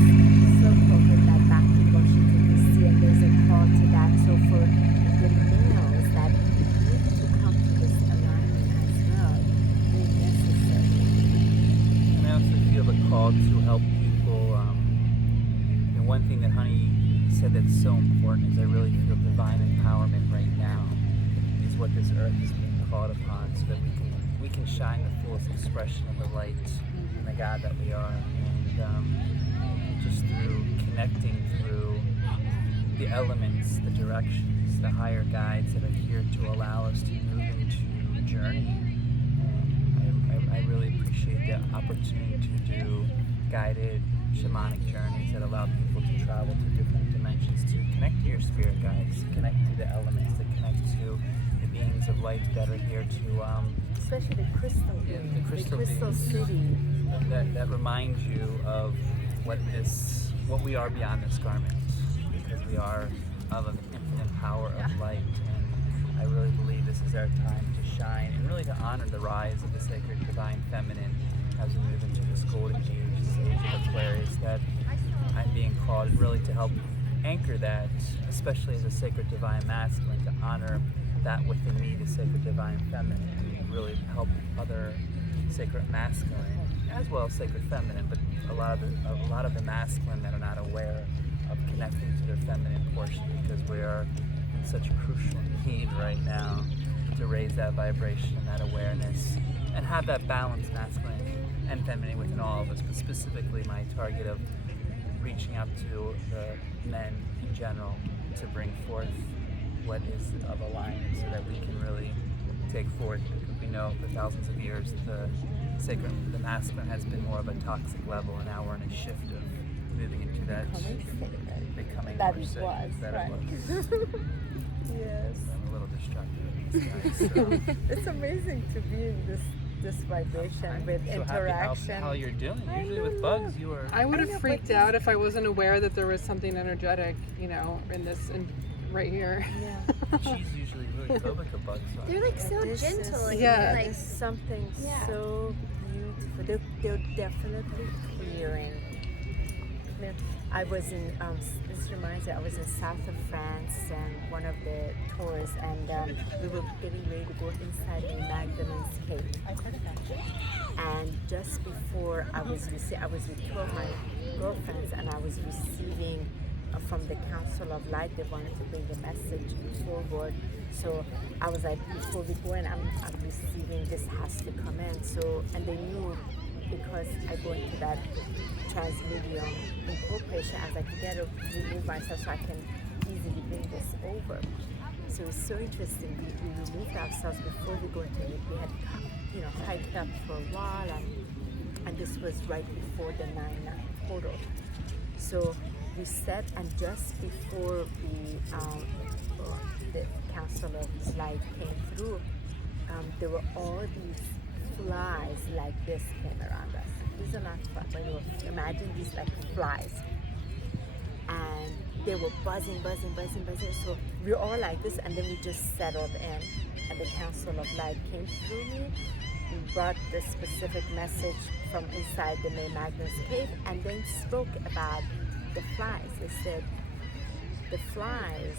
circled with that back to Washington DC, and there's a call to that. So for the males that need to come to this alignment as well, very necessary. And I also feel the call to help people. One thing that Honey said that's so important is I really feel divine empowerment right now is what this earth is being called upon, so that we can shine the fullest expression of the light and the God that we are, and just through connecting through the elements, the directions, the higher guides that are here to allow us to move into journey. I really appreciate the opportunity to do guided shamanic journeys that allow people to travel to different dimensions, to connect to your spirit guides, to connect to the elements, to connect to the beings of light that are here to Especially the crystal beings, the crystal beings. city. that remind you of what we are beyond this garment, because we are of an infinite power of light. And I really believe this is our time to shine and really to honor the rise of the sacred divine feminine as we move into this golden age, this age of Aquarius, that I'm being called really to help anchor that, especially as a sacred divine masculine, to honor that within me, the sacred divine feminine, and really help other sacred masculine as well as sacred feminine, but a lot of the masculine that are not aware of connecting to their feminine portion, because we are in such crucial need right now to raise that vibration and that awareness and have that balance, masculine and feminine, within all of us, but specifically my target of reaching out to the men in general to bring forth what is of alignment, so that we can really take forth. We know for thousands of years the masculine has been more of a toxic level, and now we're in a shift of moving into that becoming That more it sacred, was, that right. it was. Yes. I'm a little distracted with these guys. So. It's amazing to be in this vibration with so interaction. Happy how you're doing. Usually with bugs, you are. I would have freaked out if I wasn't aware that there was something energetic, right here. Yeah. She's usually really phobic of bugs. So. They're like so This gentle. is- Yeah. Like, There's something Yeah. so beautiful. They're definitely clearing. I was in, this reminds me, I was in south of France and one of the tours, and we were getting ready to go inside the Magdalene's cave. I've heard of that. And just before I was with two of my girlfriends, and I was receiving from the Council of Light. They wanted to bring the message forward. So I was like, before we go in, I'm receiving, this has to come in. So, and they knew, because I go into that transmedium incorporation, as I could get to remove myself so I can easily bring this over. So it's so interesting. We removed ourselves before we go into it. We had, hiked up for a while, and this was right before the 9/9 portal. So we sat, and just before the Council of Light came through, there were all these flies like this came around us. These are not flies. Imagine these like flies. and they were buzzing. So we were all like this, and then we just settled in, and the Council of Light came through me and brought the specific message from inside the May Magnus cave, and then spoke about the flies. They said the flies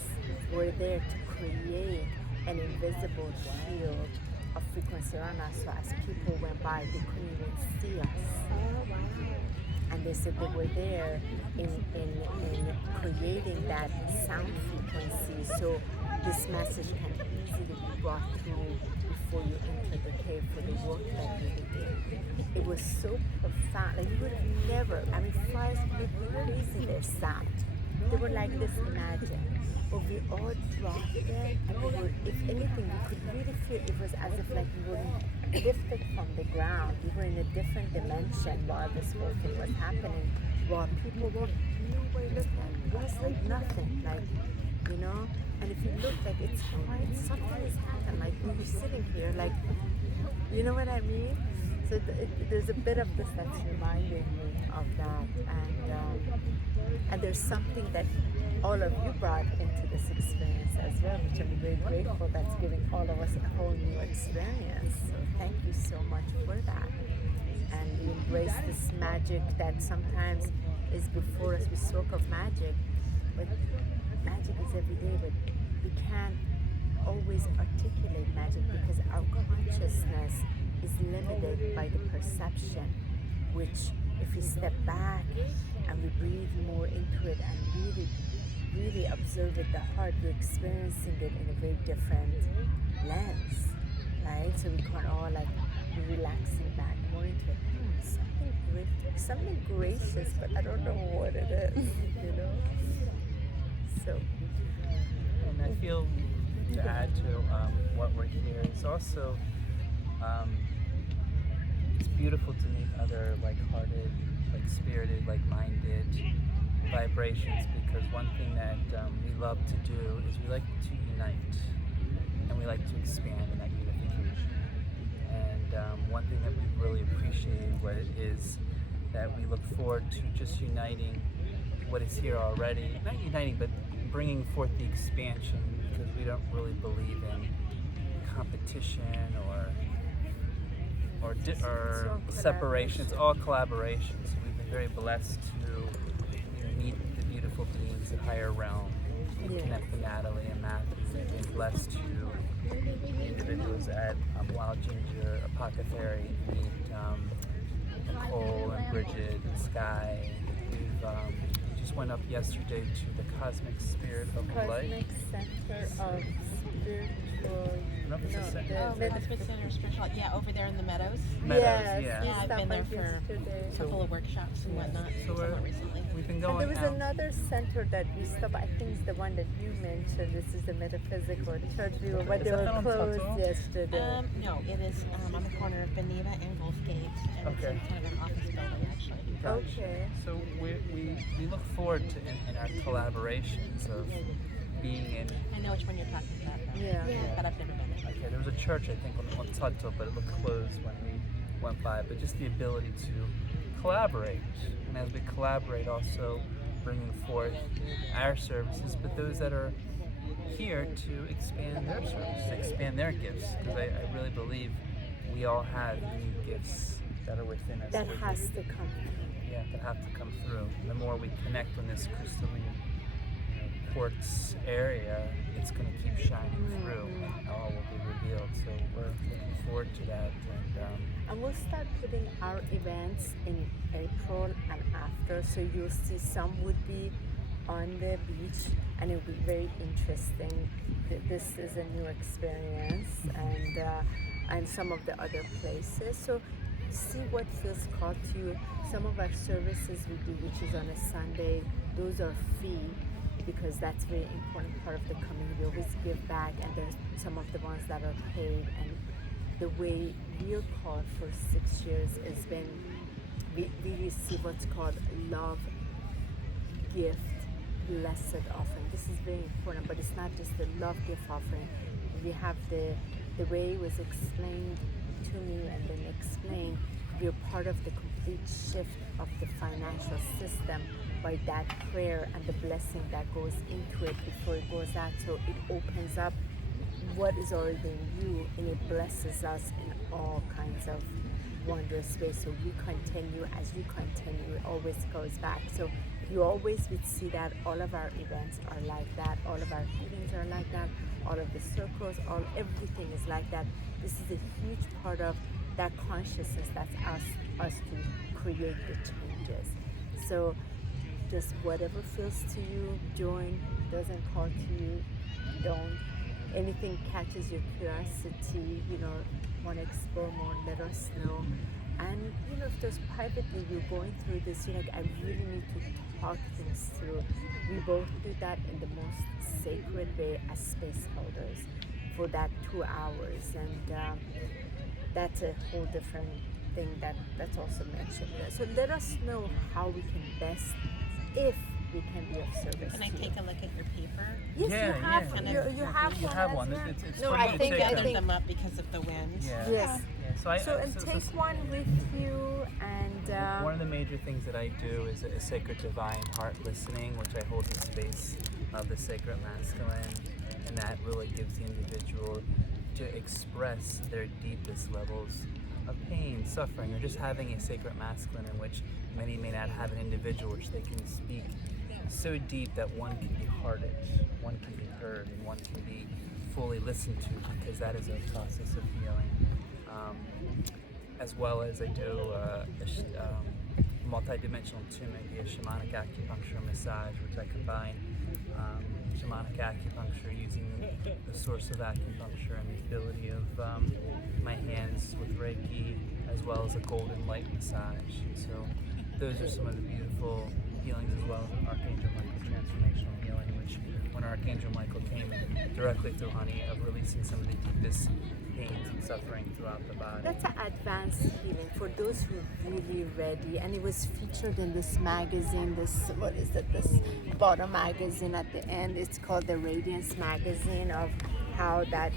were there to create an invisible shield of frequency around us, so as people went by, they couldn't even see us. And they said they were there in creating that sound frequency, so this message can easily be brought through before you enter the cave for the work that you did. It was so profound. Like, you would have never, I mean, flies look crazy, their sound. They were like this magic. But we all dropped them, and we were, if anything, we could really feel it was as if like we were lifted from the ground. We were in a different dimension while this whole thing was happening. While people were nowhere looked at. It was like nothing, like, you know? And if you look, like, it's quiet, something has happened. Like, we were sitting here, like, you know what I mean? So there's a bit of this that's reminding me of that. And there's something that all of you brought into this experience as well, which I'm very grateful that's giving all of us a whole new experience. So thank you so much for that. And we embrace this magic that sometimes is before us. We spoke of magic, but magic is every day, but we can't always articulate magic because our consciousness is limited by the perception, which if we step back and we breathe more into it and really observe it, the heart, we're experiencing it in a very different lens, right? So we can all like be relaxing back more into it. Something gracious, but I don't know what it is, you know? So. And I feel to add to what we're here is also it's beautiful to meet other like-hearted, like-spirited, like-minded vibrations, because one thing that we love to do is we like to unite and we like to expand in that unification. And one thing that we've really appreciated what it is that we look forward to just uniting what is here already, not uniting but bringing forth the expansion, because we don't really believe in competition or separation. It's all collaboration. So we've been very blessed to meet the beautiful beings of higher realm, and connect with Natalie and Matthew. We've been blessed to meet individuals at Wild Ginger Apothecary, meet Nicole and Bridget and Sky. We just went up yesterday to the Cosmic Spirit of Light. Cosmic Center of Spiritual. No, it's a center. Cosmic Center Spiritual. Yeah, over there in the meadows. Meadows, Yes, yeah. Yeah, I've been there for a couple of workshops and whatnot. So somewhat recently. we've been And going there was out. another center that we stopped. I think it's the one that you mentioned. This is the metaphysical church we were, but Is they that were on closed Toto? yesterday. No, it is on the corner of Benita and Gulf Gate, and it's Okay. in kind of an office building actually. Okay. So we look forward to in our collaborations of being in. I know which one you're talking about, though. Yeah. But I've never been there. Okay, there was a church I think on Tuttle, but it looked closed when we went by. But just the ability to collaborate, and as we collaborate, also bringing forth our services, but those that are here to expand their services, expand their gifts, because I really believe we all have unique gifts that are within us. That has to come. Yeah, that have to come through. And the more we connect on this crystalline quartz area, it's going to keep shining through, and all will be revealed. So we're looking forward to that. And we'll start putting our events in April and after, so you'll see some would be on the beach, and it'll be very interesting. This is a new experience, and some of the other places. So see what feels called to you. Some of our services we do, which is on a Sunday, those are free, because that's a very important part of the community. We always give back, and there's some of the ones that are paid. And the way we're called for 6 years has been, we receive what's called love gift blessed offering. This is very important, but it's not just the love gift offering. We have the way it was explained to me and then explained, we're part of the each shift of the financial system by that prayer and the blessing that goes into it before it goes out. So it opens up what is already in you, and it blesses us in all kinds of wondrous ways. So we continue, as you continue, it always goes back. So you always would see that all of our events are like that, all of our healings are like that, all of the circles, everything is like that. This is a huge part of that consciousness that's us to create the changes. So just whatever feels to you, join. Doesn't call to you, don't. Anything catches your curiosity, want to explore more, let us know. And if there's privately you're going through this, you're like, I really need to talk things through. We both do that in the most sacred way as space holders for that 2 hours, and that's a whole different thing that's also mentioned there. So let us know how we can best, if we can be of service. Can I to take you. a look at your paper? Yes, Yeah, you have. yeah. You have You one. have as one. well. It's No, for I you to think- take I them. Gathered them up because of the wind. Yeah. Yes. Yeah. So Take one with you, and one of the major things that I do is a sacred divine heart listening, which I hold the space of the sacred masculine, and that really gives the individual to express their deepest levels of pain, suffering, or just having a sacred masculine in which many may not have an individual which they can speak so deep that one can be hearted, one can be heard, and one can be fully listened to, because that is a process of healing. As well as I do multi-dimensional tuning via shamanic acupuncture massage, which I combine shamanic acupuncture using the source of acupuncture and the ability of my hands with Reiki, as well as a golden light massage. So those are some of the beautiful healings, as well as Archangel Michael Transformational healing, which when Archangel Michael came directly through honey, of releasing some of the deepest pains and suffering throughout the body. that's an advanced healing for those who are really ready. And it was featured in this magazine, this bottom magazine at the end. It's called the Radiance magazine, of how that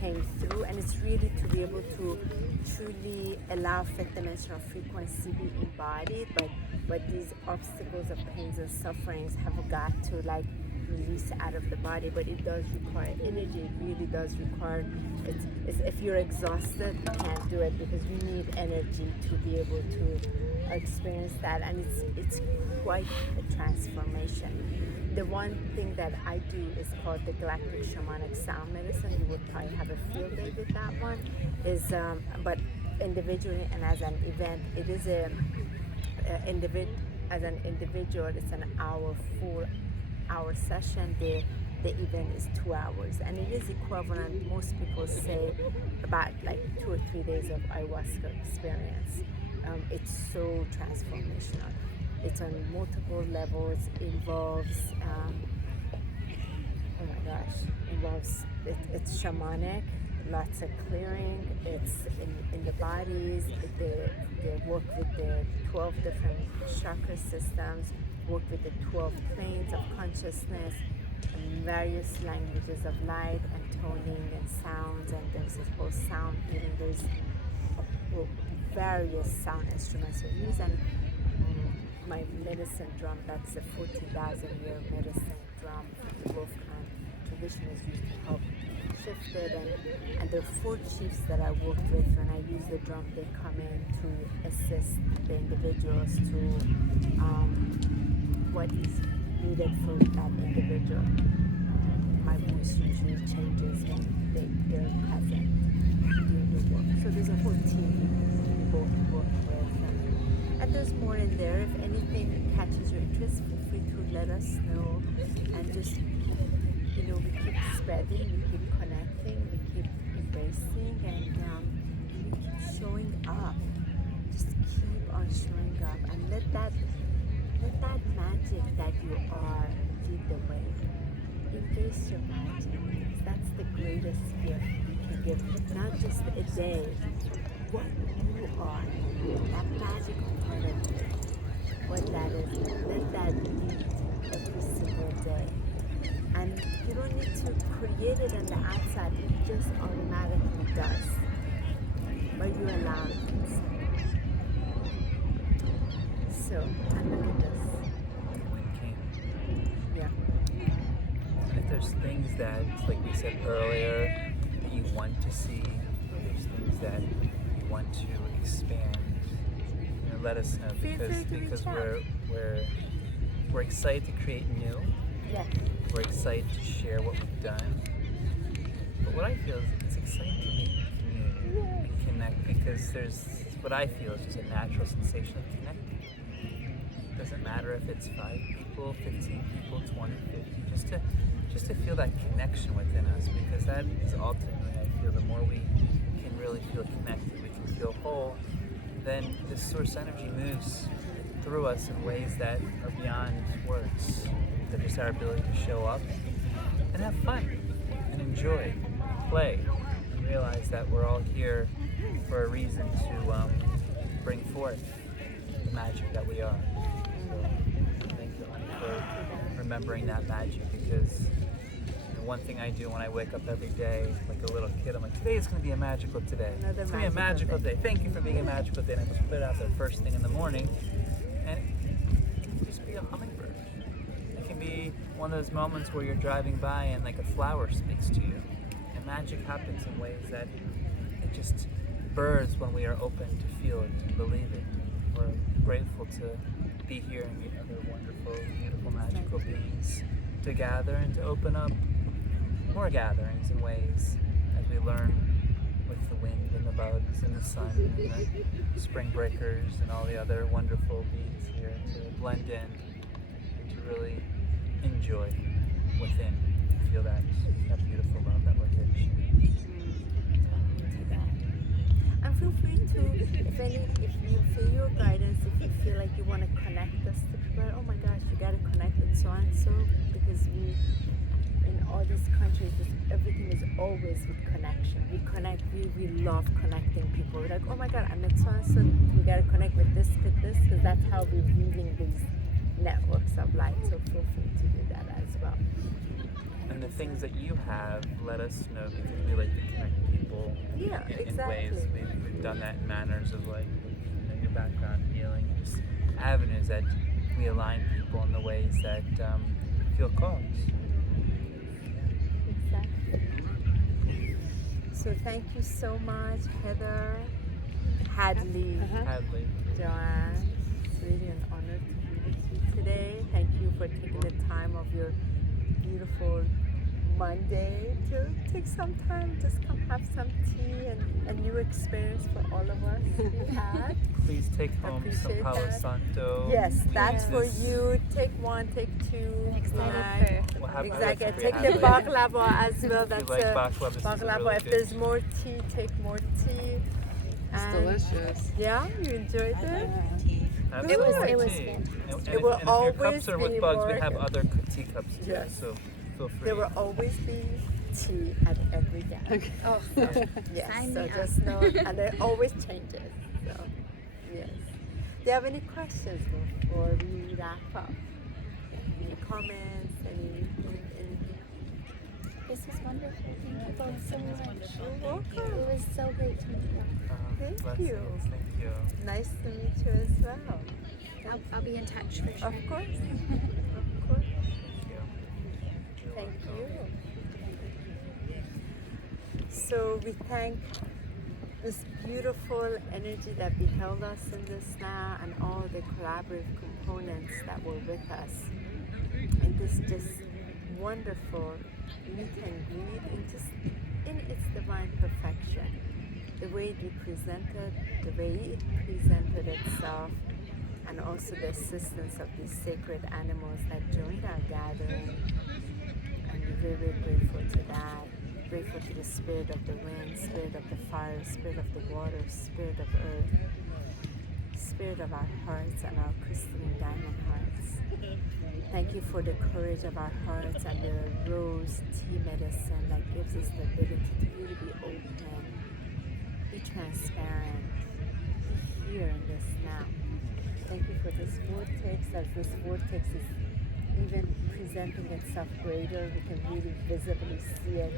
came through. And it's really to be able to truly allow fifth dimensional frequency be embodied, but these obstacles of pains and sufferings have got to release out of the body. But it does require energy. It really does require, it's if you're exhausted, you can't do it, because you need energy to be able to experience that. And it's quite a transformation. The one thing that I do is called the Galactic Shamanic Sound Medicine. You would probably have a field day with that one. But individually and as an event, it is as an individual, it's an hour, 4-hour session. The event is 2 hours, and it is equivalent, most people say, about 2 or 3 days of ayahuasca experience. It's so transformational. It's on multiple levels. Involves it's shamanic, lots of clearing. It's in the bodies. They work with the 12 different chakra systems, work with the 12 planes of consciousness, and various languages of light and toning and sounds. And there's this whole sound healing. There's various sound instruments are used. And my medicine drum, that's a 40,000-year medicine drum from the Wolfgang tradition, is used to help shift it. And there are 4 chiefs that I work with. When I use the drum, they come in to assist the individuals to what is needed for that individual. My voice usually changes when they're present doing the work. So there's a whole team we both work with. And there's more in there. If anything catches your interest, feel free to let us know. And just, we keep spreading, we keep connecting, we keep embracing, and we keep showing up. Just keep on showing up, and let that magic that you are lead the way. Embrace your magic, because that's the greatest gift you can give. Not just a day, what you are, that magical part of you, what that is. Let that lead every single day. And you don't need to create it on the outside, it just automatically does. But you allow it inside. So, and look at this. The wind came. Yeah. And if there's things that, like we said earlier, that you want to see, or there's things that you want to expand, let us know, Feel free to because reach out. we're excited to create new. Yeah. We're excited to share what we've done. But what I feel is it's exciting to meet the community and connect, because there's what I feel is just a natural sensation of connecting. It doesn't matter if it's 5 people, 15 people, 20, 50, just to feel that connection within us, because that is ultimately, I feel, the more we can really feel connected, we can feel whole, then this source energy moves through us in ways that are beyond words. That just our ability to show up and have fun and enjoy, play, and realize that we're all here for a reason to bring forth the magic that we are. So thank you, honey, for remembering that magic, because one thing I do when I wake up every day, like a little kid, I'm like, today is going to be a magical today. Another It's going to be a magical day. Thank you for being a magical day. And I just put it out there first thing in the morning, and just be a hummingbird. It can be one of those moments where you're driving by and like a flower speaks to you. And magic happens in ways that it just birds when we are open to feel it and believe it. We're grateful to be here and meet other wonderful, beautiful, magical beings, to gather and to open up more gatherings in ways as we learn with the wind and the bugs and the sun and the spring breakers and all the other wonderful beings here, to blend in and to really enjoy within and feel that beautiful love that we're here to share. And feel free to, if you feel your guidance, if you feel like you want to connect us to people, oh my gosh, you got to connect with so and so, because we, in all these countries, everything is always with connection. We connect, we love connecting people. We're like, oh my god, I met so and so, we got to connect with this, because that's how we're weaving these networks of light. So feel free to do that as well. And the things that you have, let us know, because we like to connect people Yeah, in exactly. ways. We've done that in manners of like, your background healing, just avenues that we align people in the ways that feel called. Exactly. So thank you so much, Heather, Hadley, Hadley. Joanne. It's really an honor to be with you today. Thank you for taking the time of your beautiful Monday to take some time, just come have some tea and a new experience for all of us we had. Please take home some Appreciate Palo that. Santo. Yes, that's for This- you. Take one, take two. Excited We'll have Exactly. have Take the Hadley. baklava as well. If That's you like a baklava, this is a baklava. really If good- there's more tea, take more tea. It's And delicious. yeah, you enjoyed it? Absolutely. It was tea. fantastic. And It if, will and if your always cups are with be bugs, we more- have other teacups too. Yes. So feel free. There will always be tea at every gathering. Oh, Yes, Sign so me up. just know, and it always changes. So, yes. Do you have any questions before we wrap up? Any comments? Anything? this was wonderful. Thank you both so much. You're welcome. It was so great to meet you. Thank Blessings. you. Thank you. Nice to meet you as well. I'll be in touch for sure. Of course. Of course. Thank you. Thank you. So we thank this beautiful energy that beheld us in this now, and all the collaborative components that were with us in this just wonderful meet and greet in its divine perfection. The way it presented, the way it presented itself, and also the assistance of these sacred animals that joined our gathering. And we're very, very grateful to that. Grateful to the spirit of the wind, spirit of the fire, spirit of the water, spirit of earth, spirit of our hearts and our crystalline diamond hearts. Thank you for the courage of our hearts and the rose tea medicine that gives us the ability to really be open, be transparent, be here in this now. Thank you for this vortex, as this vortex is even presenting itself greater, we can really visibly see it.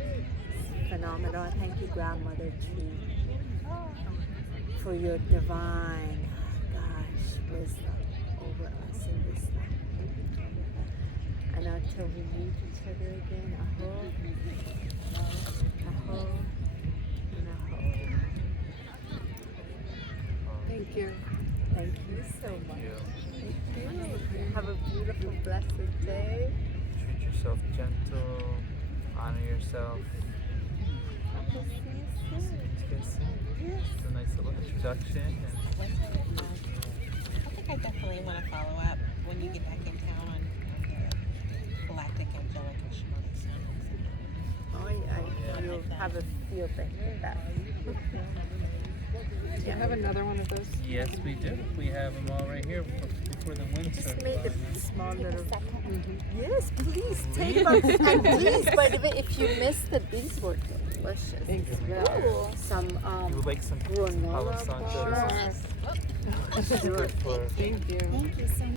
It's phenomenal. Thank you, Grandmother Tree, for your divine, wisdom. Oh until we meet each other again. Aho, aho, and aho. Thank you. Thank you so much. You Thank you. Have a beautiful, blessed day. treat yourself gentle, honor yourself. I will see you soon. It's a nice little introduction. And I think I definitely want to follow up when you get back in town on the Galactic, Angelic, and Shamanic sounds. You'll have a field day with that. Do you have another one of those? yes, we do. We have them all right here before the wind Just starts make blowing. a small little. Second. Yes, please take them. And please, by the way, if you missed it, these were delicious. Thank you. Well, some You would like some granola Palo Santo? bars. Sure. For Thank you. Thank you so much.